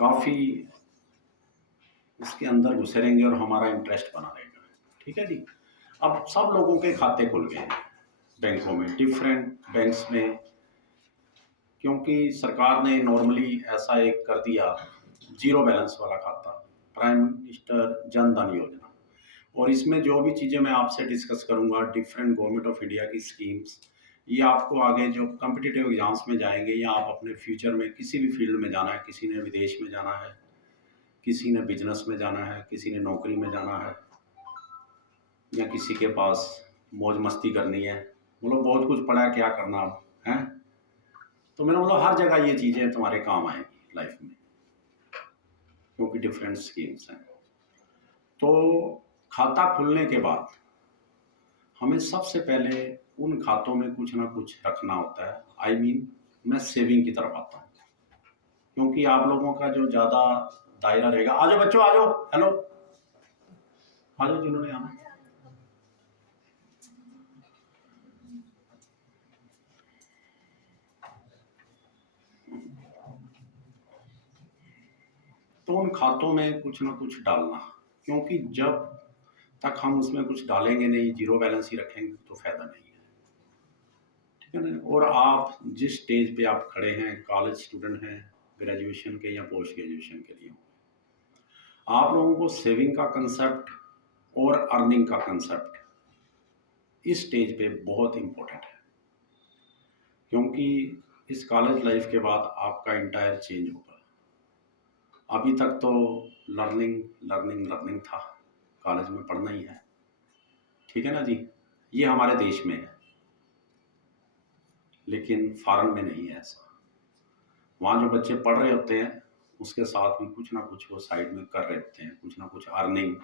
काफ़ी इसके अंदर घुसे रहेंगे और हमारा इंटरेस्ट बना रहेगा। ठीक है जी। अब सब लोगों के खाते खुल गए हैं बैंकों में, डिफरेंट बैंक्स में, क्योंकि सरकार ने नॉर्मली ऐसा एक कर दिया जीरो बैलेंस वाला खाता, प्राइम मिनिस्टर जन धन योजना। और इसमें जो भी चीज़ें मैं आपसे डिस्कस करूंगा, डिफरेंट गवर्नमेंट ऑफ इंडिया की स्कीम्स, ये आपको आगे जो कॉम्पिटिटिव एग्जाम्स में जाएंगे या आप अपने फ्यूचर में किसी भी फील्ड में जाना है, किसी ने विदेश में जाना है, किसी ने बिजनेस में जाना है, किसी ने नौकरी में जाना है, या किसी के पास मौज मस्ती करनी है, मतलब बहुत कुछ पड़ा है, क्या करना अब है, तो मैंने मतलब हर जगह ये चीज़ें तुम्हारे काम आएंगी लाइफ में, क्योंकि डिफरेंट स्कीम्स हैं। तो खाता खुलने के बाद हमें सबसे पहले उन खातों में कुछ ना कुछ रखना होता है। आई मीन मैं सेविंग की तरफ आता हूँ, क्योंकि आप लोगों का जो ज़्यादा दायरा रहेगा। आ जाओ बच्चों, आ जाओ, हेलो, आ जाओ जिन्होंने आना। तो उन खातों में कुछ ना कुछ डालना, क्योंकि जब तक हम उसमें कुछ डालेंगे नहीं, जीरो बैलेंस ही रखेंगे, तो फायदा नहीं है। ठीक है ना। और आप जिस स्टेज पे आप खड़े हैं, कॉलेज स्टूडेंट हैं, ग्रेजुएशन के या पोस्ट ग्रेजुएशन के लिए, आप लोगों को सेविंग का कंसेप्ट और अर्निंग का कंसेप्ट इस स्टेज पे बहुत इंपॉर्टेंट है, क्योंकि इस कॉलेज लाइफ के बाद आपका इंटायर चेंज होगा। अभी तक तो लर्निंग लर्निंग लर्निंग था, कॉलेज में पढ़ना ही है, ठीक है ना जी, ये हमारे देश में है, लेकिन फॉरेन में नहीं है ऐसा। वहाँ जो बच्चे पढ़ रहे होते हैं उसके साथ भी कुछ ना कुछ वो साइड में कर रहे होते हैं, कुछ ना कुछ अर्निंग,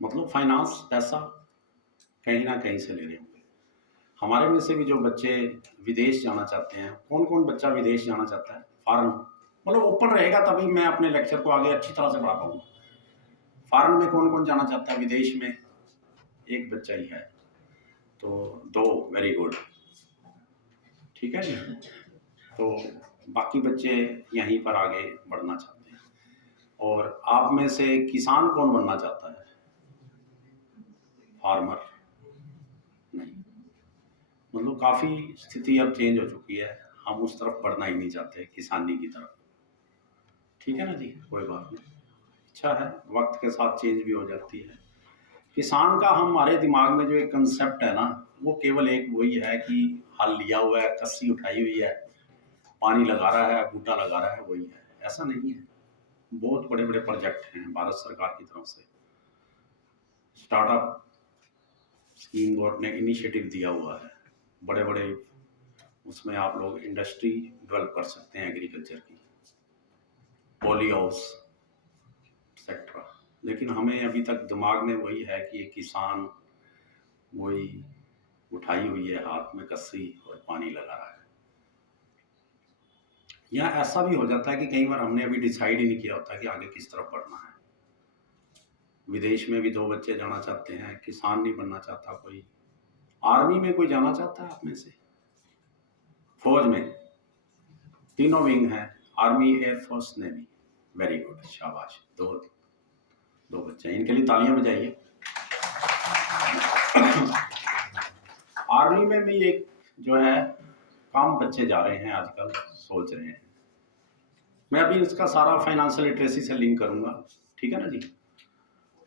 मतलब फाइनेंस, पैसा कहीं ना कहीं से ले रहे होंगे। हमारे में से भी जो बच्चे विदेश जाना चाहते हैं, कौन कौन बच्चा विदेश जाना चाहता है, फॉरेन, मतलब ओपन रहेगा तभी मैं अपने लेक्चर को आगे अच्छी तरह से पढ़ा पाऊंगा। फॉरेन में कौन कौन जाना चाहता है, विदेश में एक बच्चा ही है, तो दो, वेरी गुड, ठीक है जी। तो बाकी बच्चे यहीं पर आगे बढ़ना चाहते हैं। और आप में से किसान कौन बनना चाहता है, फार्मर नहीं, मतलब काफ़ी स्थिति अब चेंज हो चुकी है, हम उस तरफ बढ़ना ही नहीं चाहते, किसानी की तरफ, ठीक है ना जी, कोई बात नहीं, अच्छा है, वक्त के साथ चेंज भी हो जाती है। किसान का हमारे दिमाग में जो एक कंसेप्ट है ना, वो केवल एक वही है कि हल लिया हुआ है, कस्सी उठाई हुई है, पानी लगा रहा है, बूटा लगा रहा है, वही है, ऐसा नहीं है। बहुत बड़े बड़े प्रोजेक्ट हैं भारत सरकार की तरफ से, स्टार्टअप स्कीम गवर्नमेंट ने इनिशिएटिव दिया हुआ है, बड़े बड़े, उसमें आप लोग इंडस्ट्री डेवलप कर सकते हैं, एग्रीकल्चर की, पॉली हाउस एक्सेट्रा। लेकिन हमें अभी तक दिमाग में वही है कि ये किसान वही उठाई हुई है हाथ में कस्सी और पानी लगा रहा है। या ऐसा भी हो जाता है कि कई बार हमने अभी डिसाइड ही नहीं किया होता कि आगे किस तरफ बढ़ना है। विदेश में भी दो बच्चे जाना चाहते हैं, किसान नहीं बनना चाहता कोई, आर्मी में कोई जाना चाहता है आप में से, फौज में, तीनों विंग हैं, army, air force, navy, very good, शाबाश, दो दो बच्चे हैं, इनके लिए तालियां बजाइए। आर्मी में भी एक जो है काम बच्चे जा रहे हैं आजकल, सोच रहे हैं, मैं अभी इसका सारा फाइनेंशियल लिटरेसी से लिंक करूंगा, ठीक है ना जी।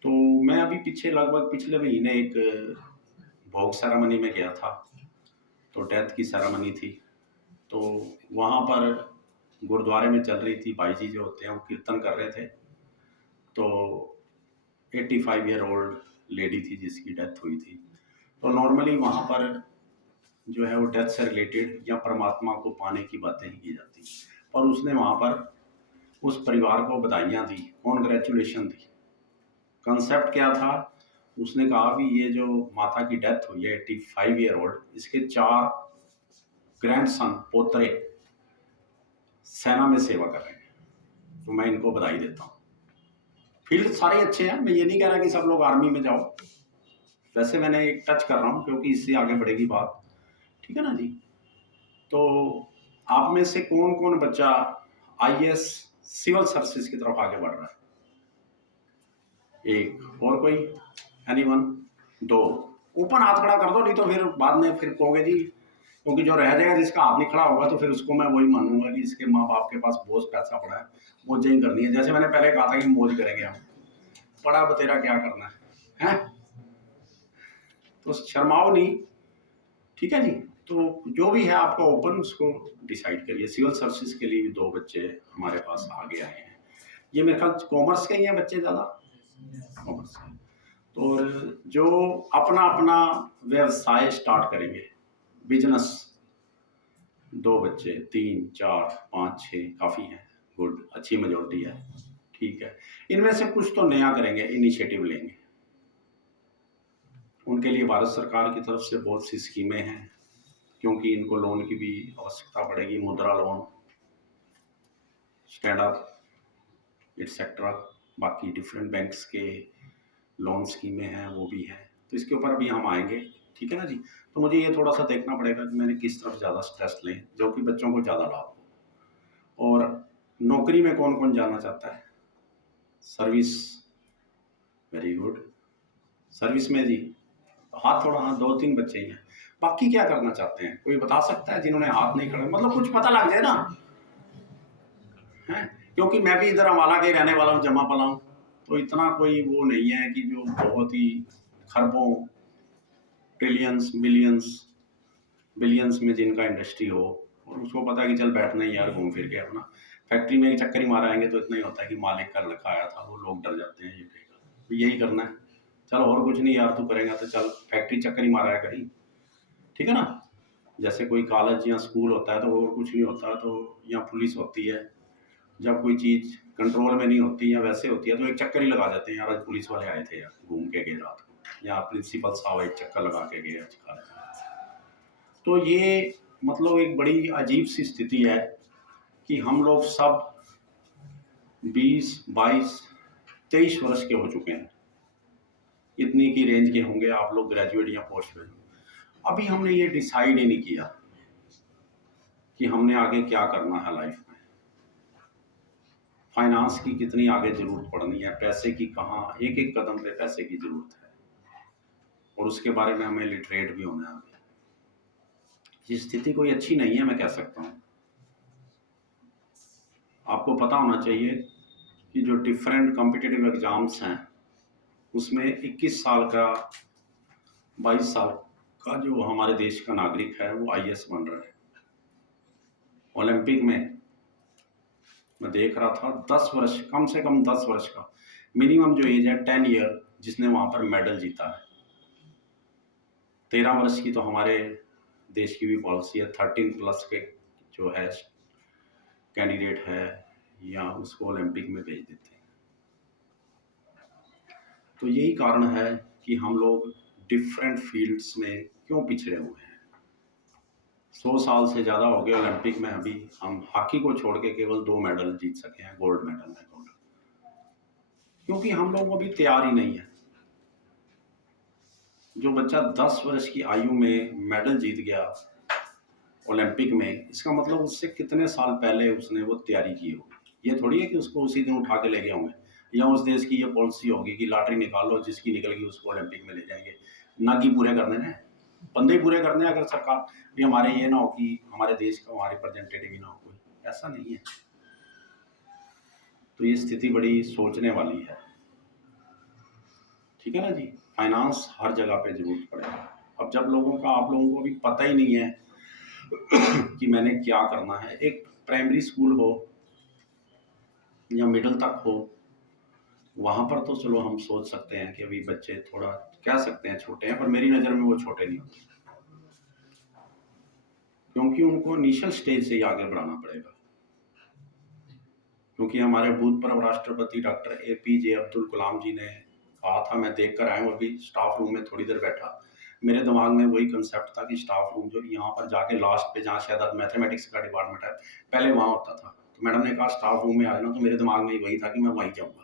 तो मैं अभी पीछे लगभग पिछले महीने एक भोग सेरेमनी में गया था, तो डेथ की सेरेमनी थी, तो वहाँ पर गुरुद्वारे में चल रही थी, भाई जी जो होते हैं वो कीर्तन कर रहे थे, तो 85 ईयर ओल्ड लेडी थी जिसकी डेथ हुई थी। तो नॉर्मली वहाँ पर जो है वो डेथ से रिलेटेड या परमात्मा को पाने की बातें ही की जाती, पर उसने वहाँ पर उस परिवार को बधाइयाँ दी, कॉन्ग्रेचुलेशन दी। कंसेप्ट क्या था, उसने कहा भी ये जो माता की डेथ हुई है 85 ईयर ओल्ड, इसके 4 ग्रैंडसन, पोतरे सेना में सेवा कर रहे हैं, तो मैं इनको बधाई देता हूँ। फील्ड सारे अच्छे हैं, मैं ये नहीं कह रहा कि सब लोग आर्मी में जाओ, वैसे मैंने एक टच कर रहा हूँ क्योंकि इससे आगे बढ़ेगी बात, ठीक है ना जी। तो आप में से कौन कौन बच्चा IAS सिविल सर्विसेज की तरफ आगे बढ़ रहा है। एक और कोई, एनीवन? दो। ओपन हाथ खड़ा कर दो, नहीं तो फिर बाद में फिर कहोगे जी, क्योंकि जो रह जाएगा जिसका हाथ नहीं खड़ा होगा तो फिर उसको मैं वही मानूंगा कि इसके माँ बाप के पास बहुत पैसा पड़ा है, मौजें ही करनी है। जैसे मैंने पहले कहा था कि मौज करेंगे हम, पड़ा बतेरा क्या करना है? तो शर्माओ नहीं, ठीक है जी। तो जो भी है आपका ओपन, उसको डिसाइड करिए। सिविल सर्विसेज के लिए भी 2 बच्चे हमारे पास आगे आए हैं। ये मेरे ख्याल कॉमर्स के ही हैं बच्चे ज़्यादा, कॉमर्स के। तो जो अपना अपना व्यवसाय स्टार्ट करेंगे, बिजनेस, 2 बच्चे, 3, 4, 5, 6 काफ़ी हैं, गुड, अच्छी मेजोरिटी है, ठीक है। इनमें से कुछ तो नया करेंगे, इनिशिएटिव लेंगे। उनके लिए भारत सरकार की तरफ से बहुत सी स्कीमें हैं, क्योंकि इनको लोन की भी आवश्यकता पड़ेगी, मुद्रा लोन, स्टैंड अप एटसेट्रा, बाकी डिफरेंट बैंक्स के लोन स्कीमें हैं, वो भी हैं। तो इसके ऊपर अभी हम आएंगे, ठीक है ना जी। तो मुझे ये थोड़ा सा देखना पड़ेगा कि मैंने किस तरफ ज़्यादा स्ट्रेस लें, जो कि बच्चों को ज़्यादा लाभ हो। और नौकरी में कौन कौन जाना चाहता है? Service, very good. सर्विस में जी हाथ थोड़ा, हाँ 2-3 बच्चे ही हैं। बाकी क्या करना चाहते हैं, कोई बता सकता है जिन्होंने हाथ नहीं खड़े, मतलब कुछ पता लग जाए ना, है? क्योंकि मैं भी इधर अम्बाला के रहने वाला हूँ, जमा पला हूँ, तो इतना कोई वो नहीं है कि जो बहुत ही खरबों, ट्रिलियंस, मिलियंस, बिलियंस में जिनका इंडस्ट्री हो, और उसको पता है कि चल बैठना ही यार, घूम फिर के अपना फैक्ट्री में एक चक्कर ही मारा आएंगे तो इतना ही होता है कि मालिक का लड़का आया था, वो लोग डर जाते हैं, ये कहेगा तो यही करना है, चल और कुछ नहीं यार, तू करेगा तो चल फैक्ट्री चक्कर ही मारा है करी, ठीक है ना। जैसे कोई कॉलेज या स्कूल होता है तो और कुछ नहीं होता, तो या पुलिस होती है, जब कोई चीज़ कंट्रोल में नहीं होती या वैसे होती है तो एक चक्कर ही लगा जाते हैं, यार आज पुलिस वाले आए थे यार, घूम के गए रात को, या प्रिंसिपल साहब एक चक्कर लगा के गए आज कॉलेज। तो ये मतलब एक बड़ी अजीब सी स्थिति है कि हम लोग सब 20, 22, 23 वर्ष के हो चुके हैं, इतनी की रेंज के होंगे आप लोग, ग्रेजुएट या पोस्ट ग्रेजुएट। अभी हमने ये डिसाइड ही नहीं किया कि हमने आगे क्या करना है लाइफ में, फाइनेंस की कितनी आगे ज़रूरत पड़नी है, पैसे की कहाँ, एक एक कदम पे पैसे की ज़रूरत है, और उसके बारे में हमें लिटरेट भी होना है। ये स्थिति कोई अच्छी नहीं है, मैं कह सकता हूँ। आपको पता होना चाहिए कि जो डिफरेंट कॉम्पिटिटिव एग्ज़ाम्स हैं उसमें 21 साल का, 22 साल का जो हमारे देश का नागरिक है वो आईएएस बन रहा है। ओलंपिक में मैं देख रहा था 10 वर्ष, कम से कम 10 वर्ष का मिनिमम जो एज है, 10 ईयर, जिसने वहाँ पर मेडल जीता है। 13 वर्ष की तो हमारे देश की भी पॉलिसी है, 13+ के जो है कैंडिडेट है या उसको ओलंपिक में भेज देते हैं। तो यही कारण है कि हम लोग डिफरेंट फील्ड्स में क्यों पिछड़े हुए हैं। 100 साल से ज़्यादा हो गए ओलंपिक में, अभी हम हॉकी को छोड़ के केवल 2 मेडल जीत सके हैं, गोल्ड मेडल में गोल्ड, क्योंकि हम लोग अभी तैयार ही नहीं है। जो बच्चा 10 वर्ष की आयु में मेडल जीत गया ओलंपिक में, इसका मतलब उससे कितने साल पहले उसने वो तैयारी की होगी। ये थोड़ी है कि उसको उसी दिन उठा के ले गए होंगे, या उस देश की ये पॉलिसी होगी कि लॉटरी निकाल लो, जिसकी निकल गई उसको ओलंपिक में ले जाएंगे। ना कि पूरे करने हैं, बंदे ही पूरे करने हैं। अगर सरकार भी हमारे ये ना हो कि हमारे देश का वहाँ रिप्रेजेंटेटिव ही ना हो कोई, ऐसा नहीं है। तो ये स्थिति बड़ी सोचने वाली है, ठीक है ना जी। फाइनेंस हर जगह पे जरूरत पड़ेगा। अब जब लोगों का, आप लोगों को अभी पता ही नहीं है कि मैंने क्या करना है, एक प्राइमरी स्कूल हो या मिडिल तक हो, वहाँ पर तो चलो हम सोच सकते हैं कि अभी बच्चे थोड़ा कह सकते हैं छोटे हैं, पर मेरी नज़र में वो छोटे नहीं होते, क्योंकि उनको इनिशियल स्टेज से ही आगे बढ़ाना पड़ेगा। क्योंकि हमारे भूतपूर्व राष्ट्रपति डॉक्टर APJ अब्दुल कलाम जी ने कहा था, मैं देख कर आया हूँ, अभी स्टाफ रूम में थोड़ी देर बैठा, मेरे दिमाग में वही कंसेप्ट था कि स्टाफ रूम जो यहाँ पर जाके लास्ट पे, जहाँ शायद मैथमेटिक्स का डिपार्टमेंट है, पहले वहाँ होता था। तो मैडम ने कहा स्टाफ रूम में आ जाना, तो मेरे दिमाग में वही था कि मैं वहीं जाऊँगा।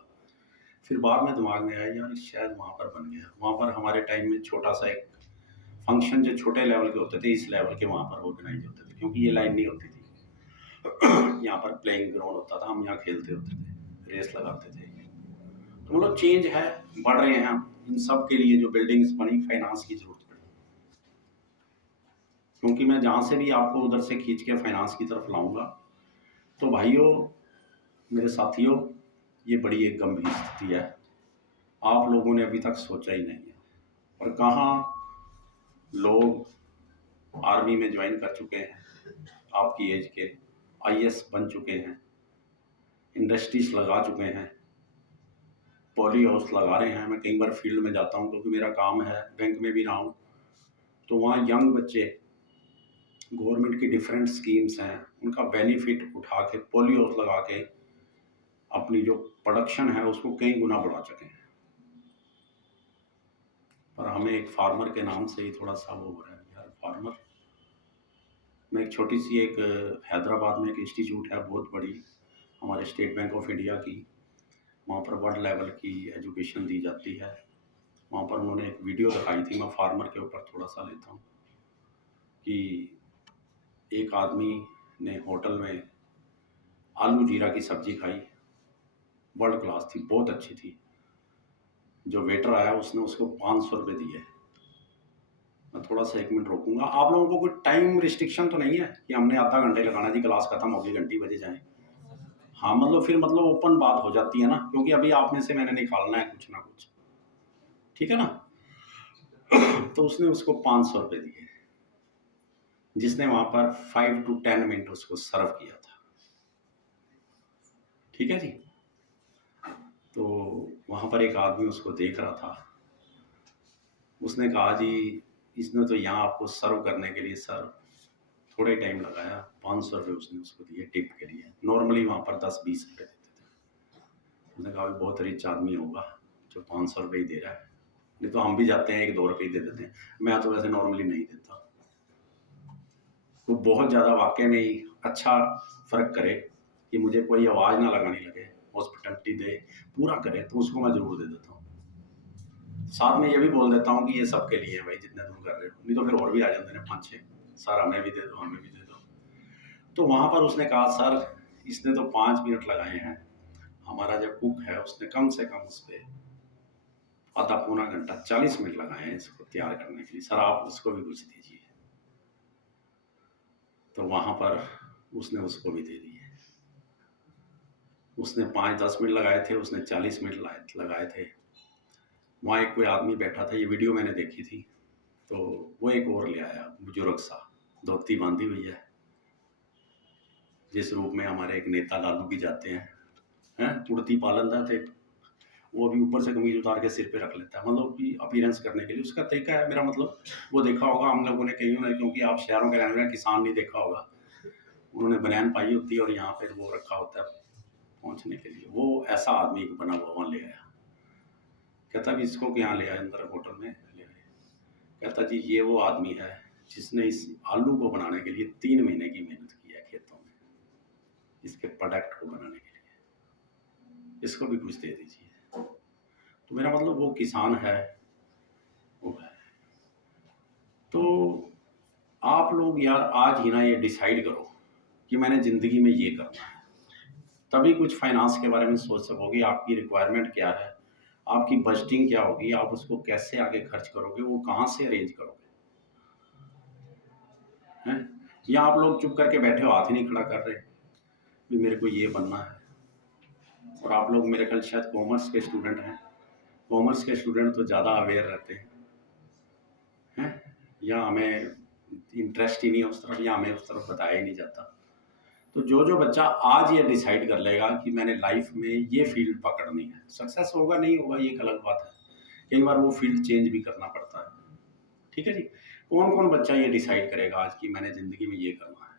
फिर बाद में दिमाग में आया यार शायद वहाँ पर बन गया। वहाँ पर हमारे टाइम में छोटा सा एक फंक्शन जो छोटे लेवल के होते थे, इस लेवल के वहाँ पर ऑर्गेनाइज होते थे, क्योंकि ये लाइन नहीं होती थी। यहाँ पर प्लेइंग ग्राउंड होता था, हम यहाँ खेलते होते थे, रेस लगाते थे। तो मतलब चेंज है, बढ़ रहे हैं हम। इन सब के लिए जो बिल्डिंग्स बनी, फाइनेंस की जरूरत पड़ी, क्योंकि मैं जहाँ से भी आपको उधर से खींच के फाइनेंस की तरफ लाऊंगा। तो भाइयों, मेरे साथियों, ये बड़ी एक गंभीर स्थिति है। आप लोगों ने अभी तक सोचा ही नहीं है। और कहाँ लोग आर्मी में ज्वाइन कर चुके हैं, आपकी एज के आईएएस बन चुके हैं, इंडस्ट्रीज लगा चुके हैं, पॉली हाउस लगा रहे हैं। मैं कई बार फील्ड में जाता हूँ, क्योंकि मेरा काम है, बैंक में भी रहा हूँ, तो वहाँ यंग बच्चे गवर्नमेंट की डिफरेंट स्कीम्स हैं, उनका बेनिफिट उठा के पॉली हाउस लगा के अपनी जो प्रोडक्शन है उसको कई गुना बढ़ा चुके हैं। पर हमें एक फार्मर के नाम से ही थोड़ा सा वो हो रहा है यार। फार्मर में एक छोटी सी एक हैदराबाद में एक इंस्टीट्यूट है बहुत बड़ी, हमारे स्टेट बैंक ऑफ इंडिया की, वहाँ पर वर्ल्ड लेवल की एजुकेशन दी जाती है। वहाँ पर उन्होंने एक वीडियो दिखाई थी, मैं फार्मर के ऊपर थोड़ा सा लेता हूँ, कि एक आदमी ने होटल में आलू जीरा की सब्जी खाई, वर्ल्ड क्लास थी, बहुत अच्छी थी। जो वेटर आया उसने उसको 500 रुपये दिए। मैं थोड़ा सा 1 मिनट रोकूंगा। आप लोगों को कोई टाइम रिस्ट्रिक्शन तो नहीं है कि हमने आधा घंटे लगाना जी, क्लास खत्म होगी, घंटी बजे जाए? हाँ, मतलब फिर मतलब ओपन बात हो जाती है ना, क्योंकि अभी आप में से मैंने निकालना है कुछ ना कुछ, ठीक है ना। तो उसने उसको 500 रुपये दिए, जिसने वहां पर 5 to 10 मिनट उसको सर्व किया था, ठीक है जी। तो वहां पर एक आदमी उसको देख रहा था, उसने कहा जी इसने तो यहाँ आपको सर्व करने के लिए सर थोड़ा ही टाइम लगाया, 500 रुपये उसने उसको दिए टिप के लिए। नॉर्मली वहाँ पर 10-20 रुपये देते थे। उसने कहा बहुत रिच आदमी होगा जो 500 रुपये ही दे रहा है, नहीं तो हम भी जाते हैं 1-2 रुपये दे देते हैं। मैं तो वैसे नॉर्मली नहीं देता। तो बहुत ज़्यादा वाकई में ही अच्छा फ़र्क करे कि मुझे कोई आवाज़ ना लगानी लगे, हॉस्पिटलिटी दे, पूरा करे, तो उसको मैं ज़रूर दे देता हूँ। साथ में ये भी बोल देता हूँ कि ये सबके लिए है भाई, जितने तुम कर रहे हो, नहीं तो फिर और भी आ जाते हैं 5-6, सर हमें भी दे दो, हमें भी दे दो। तो वहाँ पर उसने कहा सर इसने तो 5 मिनट लगाए हैं, हमारा जो कुक है उसने कम से कम उस पर आधा पौना घंटा 40 मिनट लगाए हैं इसको तैयार करने के लिए, सर आप उसको भी कुछ दीजिए। तो वहाँ पर उसने उसको भी दे दिए। उसने 5-10 मिनट लगाए थे, उसने 40 मिनट लगाए थे। वहाँ एक कोई आदमी बैठा था, ये वीडियो मैंने देखी थी, तो वो एक और ले आया, बुजुर्ग सा, धोती बांधी हुई है, जिस रूप में हमारे एक नेता लालू भी जाते हैं, उड़ती पालनदार थे, वो भी ऊपर से कमीज उतार के सिर पे रख लेता है, मतलब कि अपीयरेंस करने के लिए उसका तरीका है। मेरा मतलब वो देखा होगा हम लोगों ने कहीं ना, क्योंकि आप शहरों के रहने वाले किसान नहीं देखा होगा, उन्होंने बनियान पाई होती है और यहाँ पे वो रखा होता है पहुँचने के लिए। वो ऐसा आदमी बना हुआ वहाँ ले आया, कहता भी इसको यहाँ ले आया, अंदर होटल में ले आया। कहता जी ये वो आदमी है जिसने इस आलू को बनाने के लिए 3 महीने की मेहनत की है खेतों में, इसके प्रोडक्ट को बनाने के लिए, इसको भी कुछ दे दीजिए। तो मेरा मतलब वो किसान है, वो है। तो आप लोग यार आज ही ना ये डिसाइड करो कि मैंने ज़िंदगी में ये करना है, तभी कुछ फाइनेंस के बारे में सोच सकोगे। आपकी रिक्वायरमेंट क्या है, आपकी बजटिंग क्या होगी, आप उसको कैसे आगे खर्च करोगे, वो कहाँ से अरेंज करोगे, हैं? या आप लोग चुप करके बैठे हो, हाथ ही नहीं खड़ा कर रहे कि मेरे को ये बनना है। और आप लोग मेरे ख्याल शायद कॉमर्स के स्टूडेंट हैं, कॉमर्स के स्टूडेंट तो ज़्यादा अवेयर रहते हैं, या हमें इंटरेस्ट ही नहीं है उस तरफ, या हमें उस तरफ बताया ही नहीं जाता। तो जो बच्चा आज ये डिसाइड कर लेगा कि मैंने लाइफ में ये फील्ड पकड़नी है, सक्सेस होगा नहीं होगा ये एक अलग बात है, कई बार वो फील्ड चेंज भी करना पड़ता है, ठीक है जी। कौन कौन बच्चा ये डिसाइड करेगा आज कि मैंने ज़िंदगी में ये करना है?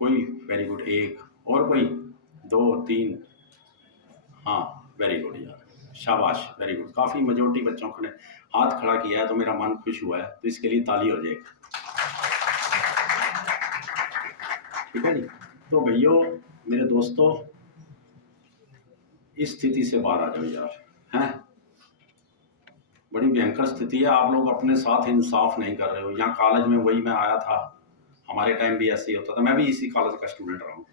कोई? वेरी गुड, एक और, कोई 2-3, हाँ वेरी गुड यार, शाबाश, वेरी गुड, काफ़ी मेजोरिटी बच्चों ने हाथ खड़ा किया है, तो मेरा मन खुश हुआ है, तो इसके लिए ताली हो जाए, ठीक है जी। तो भैया मेरे दोस्तों, इस स्थिति से बाहर आ जाओ यार, हैं? बड़ी भयंकर स्थिति है, आप लोग अपने साथ इंसाफ नहीं कर रहे हो। यहाँ कॉलेज में वही मैं आया था, हमारे टाइम भी ऐसे ही होता था, मैं भी इसी कॉलेज का स्टूडेंट रहा हूँ,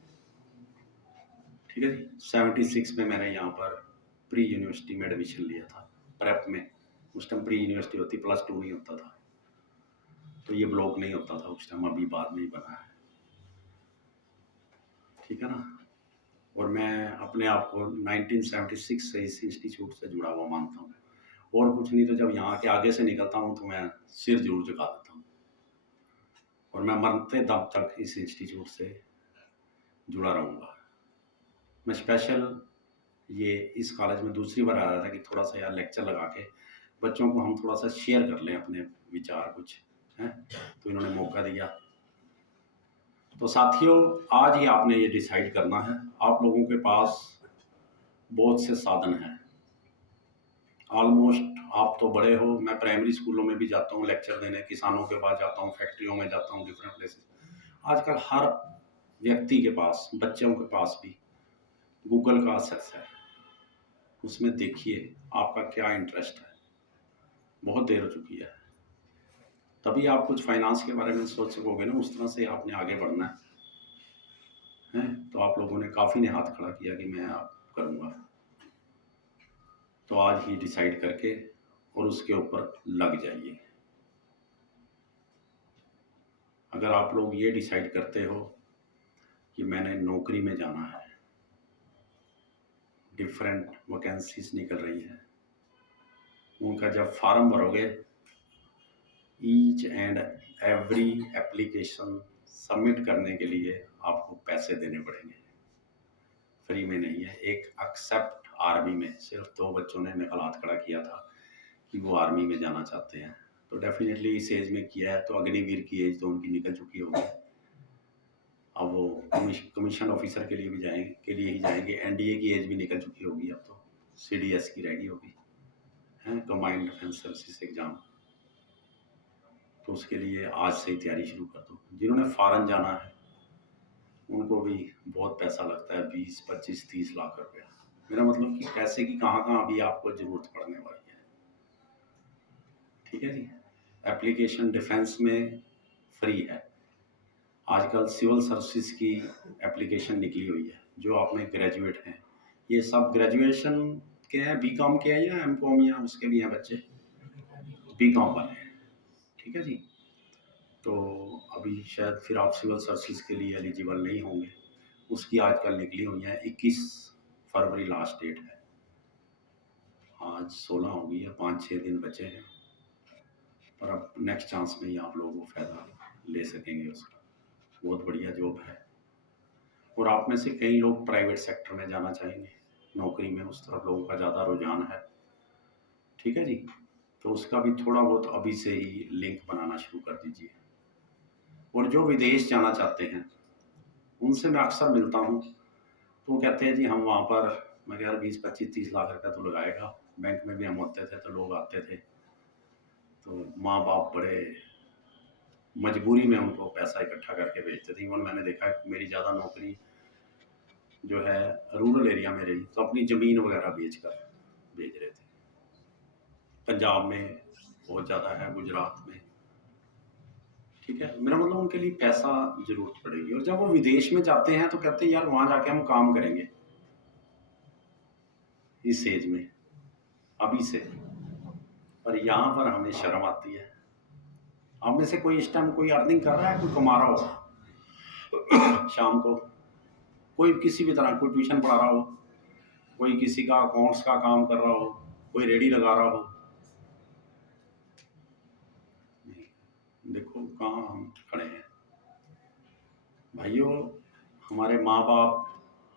ठीक है जी। 76 में मैंने यहाँ पर प्री यूनिवर्सिटी में एडमिशन लिया था, प्रेप में। उस टाइम प्री यूनिवर्सिटी होती, +2 नहीं होता था, तो ये ब्लॉक नहीं होता था उस टाइम, अभी बाद में ही बना है, ठीक है ना। और मैं अपने आप को 1976 से इस इंस्टीट्यूट से जुड़ा हुआ मानता हूँ, और कुछ नहीं तो जब यहाँ के आगे से निकलता हूँ तो मैं सिर जरूर झुका देता हूँ, और मैं मरते दम तक इस इंस्टीट्यूट से जुड़ा रहूँगा। मैं स्पेशल ये इस कॉलेज में दूसरी बार आया था कि थोड़ा सा यार लेक्चर लगा के बच्चों को हम थोड़ा सा शेयर कर लें अपने विचार कुछ हैं, तो इन्होंने मौका दिया। तो साथियों, आज ही आपने ये डिसाइड करना है, आप लोगों के पास बहुत से साधन हैं, ऑलमोस्ट आप तो बड़े हो, मैं प्राइमरी स्कूलों में भी जाता हूँ लेक्चर देने, किसानों के पास जाता हूँ, फैक्ट्रियों में जाता हूँ, डिफरेंट प्लेसेस। आजकल हर व्यक्ति के पास, बच्चों के पास भी गूगल का एक्सेस है, उसमें देखिए आपका क्या इंटरेस्ट है। बहुत देर हो चुकी है, तभी आप कुछ फाइनेंस के बारे में सोच सकोगे ना, उस तरह से आपने आगे बढ़ना है। तो आप लोगों ने काफ़ी ने हाथ खड़ा किया कि मैं आप करूँगा, तो आज ही डिसाइड करके और उसके ऊपर लग जाइए। अगर आप लोग ये डिसाइड करते हो कि मैंने नौकरी में जाना है, डिफरेंट वैकेंसीज निकल रही हैं, उनका जब फॉर्म भरोगे, each and every application submit करने के लिए आपको पैसे देने पड़ेंगे, फ्री में नहीं है। एक एक्सेप्ट आर्मी में सिर्फ 2 बच्चों ने मेरा हाथ खड़ा किया था कि वो आर्मी में जाना चाहते हैं, तो डेफिनेटली इस एज में किया है, तो अग्निवीर की एज तो उनकी निकल चुकी होगी, अब वो कमीशन ऑफिसर के लिए भी ही जाएंगे, एनडीए की एज भी निकल चुकी होगी, अब तो सीडीएस की रह गई होगी, हैं, कंबाइंड डिफेंस सर्विसेज एग्ज़ाम, तो उसके लिए आज से ही तैयारी शुरू कर दो। जिन्होंने फॉरेन जाना है उनको भी बहुत पैसा लगता है, 20, 25, 30 लाख रुपया। मेरा मतलब कि पैसे की कहाँ अभी आपको ज़रूरत पड़ने वाली है, ठीक है जी। एप्लीकेशन डिफेंस में फ्री है, आजकल सिविल सर्विसेज की एप्लीकेशन निकली हुई है, जो आप में ग्रेजुएट हैं, ये सब ग्रेजुएशन के हैं, बीकॉम के हैं या एमकॉम या उसके भी हैं बच्चे, बीकॉम वाले हैं, ठीक है जी। तो अभी शायद फिर आप सिविल सर्विसेज के लिए एलिजिबल नहीं होंगे, उसकी आजकल निकली हुई है, 21 फरवरी लास्ट डेट है, आज 16 हो गई है, 5-6 दिन बचे हैं, पर अब नेक्स्ट चांस में ही आप लोग वो फ़ायदा ले सकेंगे उसका। बहुत बढ़िया जॉब है, और आप में से कई लोग प्राइवेट सेक्टर में जाना चाहेंगे नौकरी में, उस तरफ लोगों का ज़्यादा रुझान है, ठीक है जी। तो उसका भी थोड़ा बहुत अभी से ही लिंक बनाना शुरू कर दीजिए। और जो विदेश जाना चाहते हैं उनसे मैं अक्सर मिलता हूँ, तो वो कहते हैं जी हम वहाँ पर, मैं यार 20, 25, 30 लाख रुपया तो लगाएगा, बैंक में भी हम होते थे तो लोग आते थे, तो माँ बाप बड़े मजबूरी में उनको पैसा इकट्ठा करके भेजते थे। इवन मैंने देखा है, मेरी ज़्यादा नौकरी जो है रूरल एरिया में रही, तो अपनी ज़मीन वगैरह बेच कर भेज रहे थे। पंजाब में बहुत ज़्यादा है, गुजरात में, ठीक है। मेरा मतलब उनके लिए पैसा ज़रूरत पड़ेगी, और जब वो विदेश में जाते हैं तो कहते हैं यार वहाँ जाके हम काम करेंगे इस एज में, अभी से, पर यहाँ पर हमें शर्म आती है। आप में से कोई इस टाइम कोई अर्निंग कर रहा है, कोई कमा रहा हो शाम को, कोई किसी भी तरह, कोई ट्यूशन पढ़ा रहा हो, कोई किसी का अकाउंट्स का काम कर रहा हो, कोई रेडी लगा रहा हो, देखो कहाँ हम खड़े हैं भाइयों। हमारे माँ बाप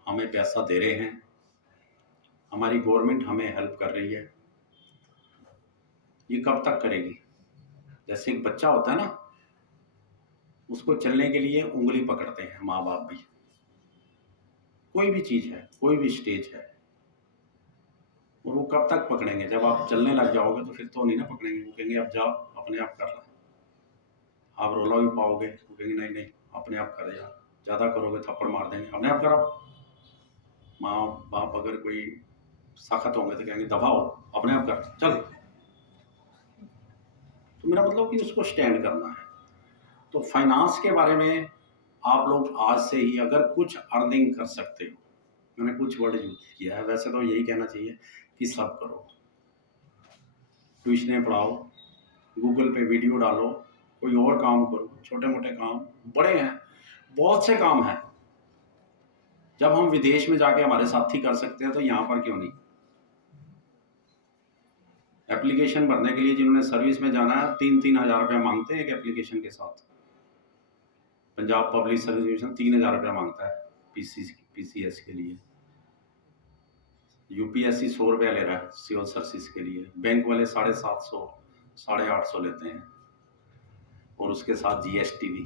हमें पैसा दे रहे हैं, हमारी गवर्नमेंट हमें हेल्प कर रही है, ये कब तक करेगी? जैसे एक बच्चा होता है ना, उसको चलने के लिए उंगली पकड़ते हैं माँ बाप भी, कोई भी चीज़ है, कोई भी स्टेज है, और वो कब तक पकड़ेंगे? जब आप चलने लग जाओगे तो फिर तो नहीं ना पकड़ेंगे, वो कहेंगे अब जाओ अपने आप कर लो, आप रोला भी पाओगे, वो कहेंगे नहीं नहीं अपने आप कर यार, ज़्यादा करोगे थप्पड़ मार देंगे, अपने आप करो। माँ बाप अगर कोई सख्त होंगे तो कहेंगे दबाओ, अपने आप कर चल। तो मेरा मतलब कि उसको स्टैंड करना है, तो फाइनेंस के बारे में आप लोग आज से ही अगर कुछ अर्निंग कर सकते हो, मैंने कुछ वर्ड यूज किया है, वैसे तो यही कहना चाहिए कि सब करो, ट्यूशनें पढ़ाओ, गूगल पे वीडियो डालो, कोई और काम करो, छोटे मोटे काम, बड़े हैं, बहुत से काम हैं। जब हम विदेश में जाके हमारे साथी कर सकते हैं तो यहाँ पर क्यों नहीं। एप्लीकेशन भरने के लिए जिन्होंने सर्विस में जाना है 3-3 हज़ार रुपया मांगते हैं एक एप्लीकेशन के साथ। पंजाब पब्लिक सर्विस कमीशन 3,000 रुपया मांगता है पीसीएस के लिए। यूपीएससी 100 रुपया ले रहा है सिविल सर्विस के लिए। बैंक वाले 750 850 लेते हैं, और उसके साथ जीएसटी भी।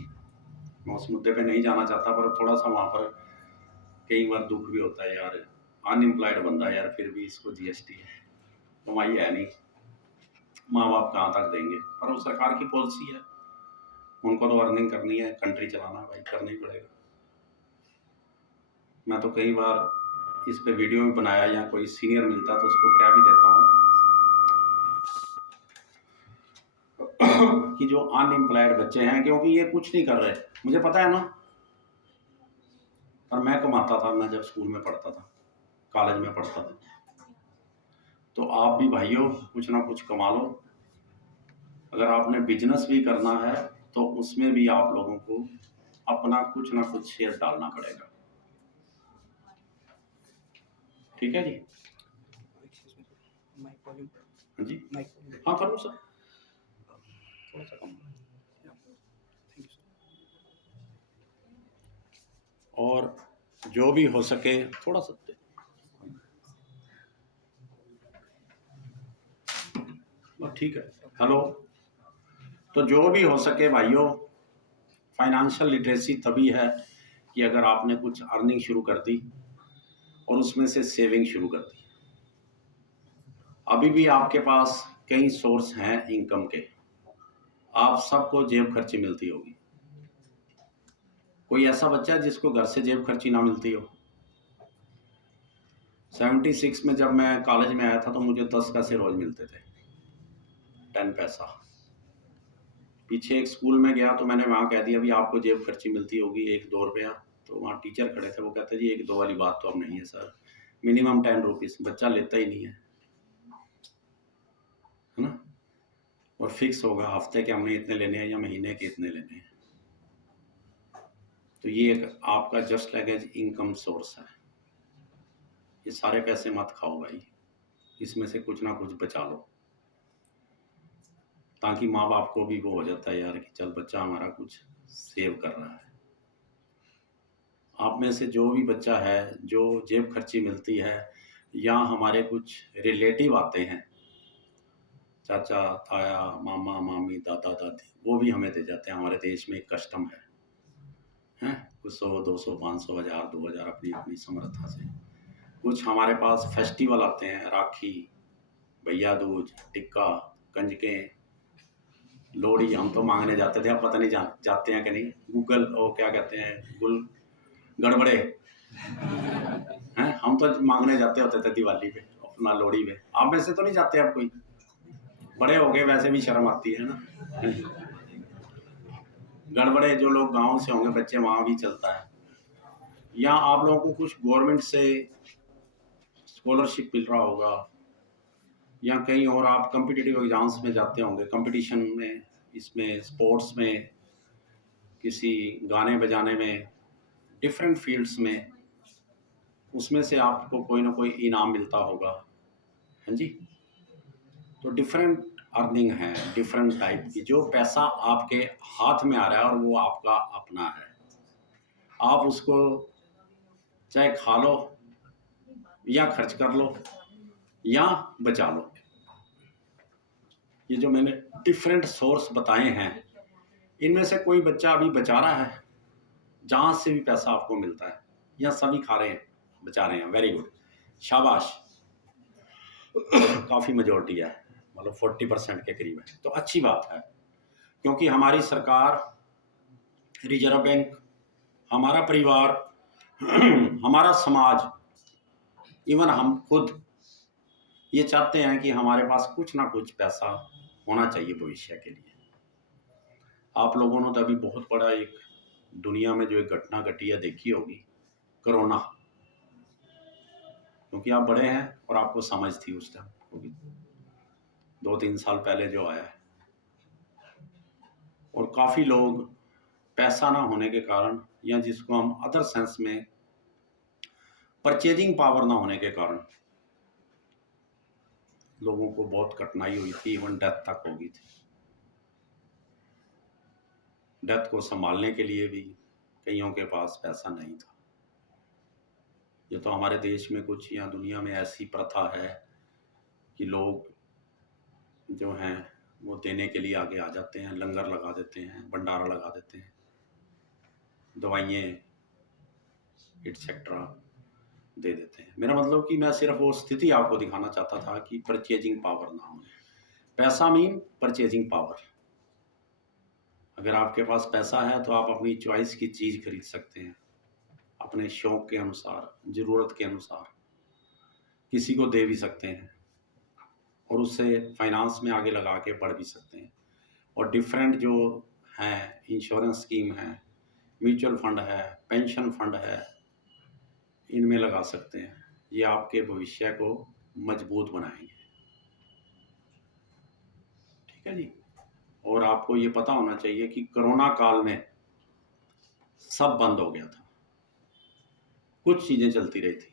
मैं उस मुद्दे पे नहीं जाना चाहता, पर थोड़ा सा वहाँ पर कई बार दुख भी होता है यार, अनएम्प्लॉयड बंदा यार, फिर भी इसको जीएसटी है, कमाई है नहीं, माँ बाप कहाँ तक देंगे। पर वो सरकार की पॉलिसी है, उनको तो अर्निंग करनी है, कंट्री चलाना है भाई, करना ही पड़ेगा। मैं तो कई बार इस पे वीडियो भी बनाया, या कोई सीनियर मिलता तो उसको क्या भी देता हूँ कि जो अनएम्प्लॉयड बच्चे हैं, क्योंकि ये कुछ नहीं कर रहे, मुझे पता है ना, और मैं कमाता था, मैं जब स्कूल में पढ़ता था, कॉलेज में पढ़ता था। तो आप भी भाइयों कुछ ना कुछ कमा लो। अगर आपने बिजनेस भी करना है तो उसमें भी आप लोगों को अपना कुछ ना कुछ शेयर डालना पड़ेगा, ठीक है जी। हाँ जी, हाँ करो सर, थोड़ा सा कम, और जो भी हो सके थोड़ा सा ठीक है। हेलो, तो जो भी हो सके भाइयों, फाइनेंशियल लिटरेसी तभी है कि अगर आपने कुछ अर्निंग शुरू कर दी और उसमें से सेविंग शुरू कर दी। अभी भी आपके पास कई सोर्स हैं इनकम के, आप सबको जेब खर्ची मिलती होगी। कोई ऐसा बच्चा जिसको घर से जेब खर्ची ना मिलती हो? 76 में जब मैं कॉलेज में आया था तो मुझे 10 पैसे रोज मिलते थे, 10 पैसा। पीछे एक स्कूल में गया तो मैंने वहाँ कह दिया भी आपको जेब खर्ची मिलती होगी 1-2 रुपया, तो वहाँ टीचर खड़े थे, वो कहते जी 1-2 वाली बात तो अब नहीं है सर, मिनिमम 10 रुपीज़, बच्चा लेता ही नहीं है ना, और फिक्स होगा हफ्ते के हमने इतने लेने हैं या महीने के इतने लेने हैं। तो ये एक आपका just like as income source है। ये सारे पैसे मत खाओ भाई, इसमें से कुछ ना कुछ बचा लो, ताकि माँ बाप को भी वो हो जाता है यार कि चल बच्चा हमारा कुछ सेव कर रहा है। आप में से जो भी बच्चा है जो जेब खर्ची मिलती है, या हमारे कुछ रिलेटिव आते हैं, चाचा ताया मामा मामी दादा दादी, वो भी हमें दे जाते हैं। हमारे देश में एक कस्टम है कुछ 100 200 500 1000 2000 अपनी अपनी समर्था से। कुछ हमारे पास फेस्टिवल आते हैं, राखी, भैया दूज, टिक्का, कंजकें, लोहड़ी, हम तो मांगने जाते थे, अब पता नहीं जाते हैं कि नहीं। गूगल वो क्या कहते हैं, गड़बड़े हैं, हम तो मांगने जाते होते थे दिवाली पे, अपना लोहड़ी पे। आप में से तो नहीं जाते, आप कोई बड़े हो गए, वैसे भी शर्म आती है ना। गड़बड़े जो लोग गांव से होंगे बच्चे, वहाँ भी चलता है। या आप लोगों को कुछ गवर्नमेंट से स्कॉलरशिप मिल रहा होगा, या कहीं और आप कॉम्पिटिटिव एग्जाम्स में जाते होंगे, कंपटीशन में, इसमें स्पोर्ट्स में, किसी गाने बजाने में, डिफरेंट फील्ड्स में, उसमें से आपको कोई ना कोई इनाम मिलता होगा। हाँ जी, तो डिफरेंट अर्निंग है, डिफरेंट टाइप की। जो पैसा आपके हाथ में आ रहा है और वो आपका अपना है, आप उसको चाहे खा लो या खर्च कर लो या बचा लो। ये जो मैंने डिफरेंट सोर्स बताए हैं, इनमें से कोई बच्चा अभी बचा रहा है जहाँ से भी पैसा आपको मिलता है, या सभी खा रहे हैं, बचा रहे हैं? वेरी गुड, शाबाश। काफ़ी मेजॉरिटी है, मतलब 40% के करीब है, तो अच्छी बात है। क्योंकि हमारी सरकार, रिजर्व बैंक, हमारा परिवार, हमारा समाज, इवन हम खुद ये चाहते हैं कि हमारे पास कुछ ना कुछ पैसा होना चाहिए भविष्य के लिए। आप लोगों ने तो अभी बहुत बड़ा एक दुनिया में जो एक घटना घटी है देखी होगी, कोरोना, क्योंकि आप बड़े हैं और आपको समझ थी उस टाइम, 2-3 साल पहले जो आया है। और काफ़ी लोग पैसा ना होने के कारण, या जिसको हम अदर सेंस में परचेजिंग पावर ना होने के कारण, लोगों को बहुत कठिनाई हुई थी, इवन डेथ तक हो गई थी। डेथ को संभालने के लिए भी कईयों के पास पैसा नहीं था। ये तो हमारे देश में कुछ या दुनिया में ऐसी प्रथा है कि लोग जो हैं वो देने के लिए आगे आ जाते हैं, लंगर लगा देते हैं, भंडारा लगा देते हैं, दवाइयाँ एटसेट्रा दे देते हैं। मेरा मतलब कि मैं सिर्फ वो स्थिति आपको दिखाना चाहता था कि परचेजिंग पावर ना हो। पैसा मीन परचेजिंग पावर। अगर आपके पास पैसा है तो आप अपनी चॉइस की चीज़ खरीद सकते हैं, अपने शौक़ के अनुसार, ज़रूरत के अनुसार, किसी को दे भी सकते हैं और उससे फाइनेंस में आगे लगा के बढ़ भी सकते हैं। और डिफरेंट जो हैं इंश्योरेंस स्कीम है, म्यूचुअल फंड है, पेंशन फंड है, इनमें लगा सकते हैं। ये आपके भविष्य को मजबूत बनाएंगे। ठीक है जी। और आपको ये पता होना चाहिए कि कोरोना काल में सब बंद हो गया था, कुछ चीज़ें चलती रही थी।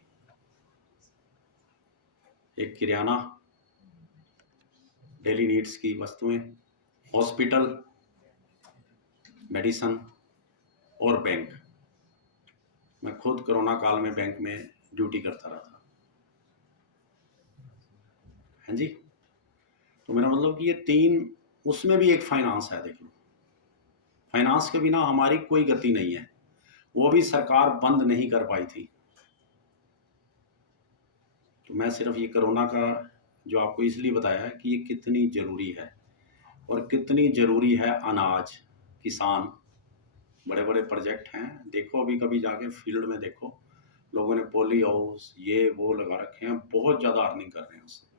एक किराना, डेली नीड्स की वस्तुएं, हॉस्पिटल, मेडिसन और बैंक। मैं खुद कोरोना काल में बैंक में ड्यूटी करता रहा था। हाँ जी। तो मेरा मतलब कि ये तीन, उसमें भी एक फाइनेंस है। देख लो, फाइनेंस के बिना हमारी कोई गति नहीं है। वो भी सरकार बंद नहीं कर पाई थी। तो मैं सिर्फ ये कोरोना का जो आपको इसलिए बताया है कि ये कितनी ज़रूरी है और कितनी ज़रूरी है अनाज, किसान। बड़े बड़े प्रोजेक्ट हैं, देखो अभी कभी जाके फील्ड में देखो, लोगों ने पॉली हाउस ये वो लगा रखे हैं, बहुत ज़्यादा अर्निंग कर रहे हैं उससे।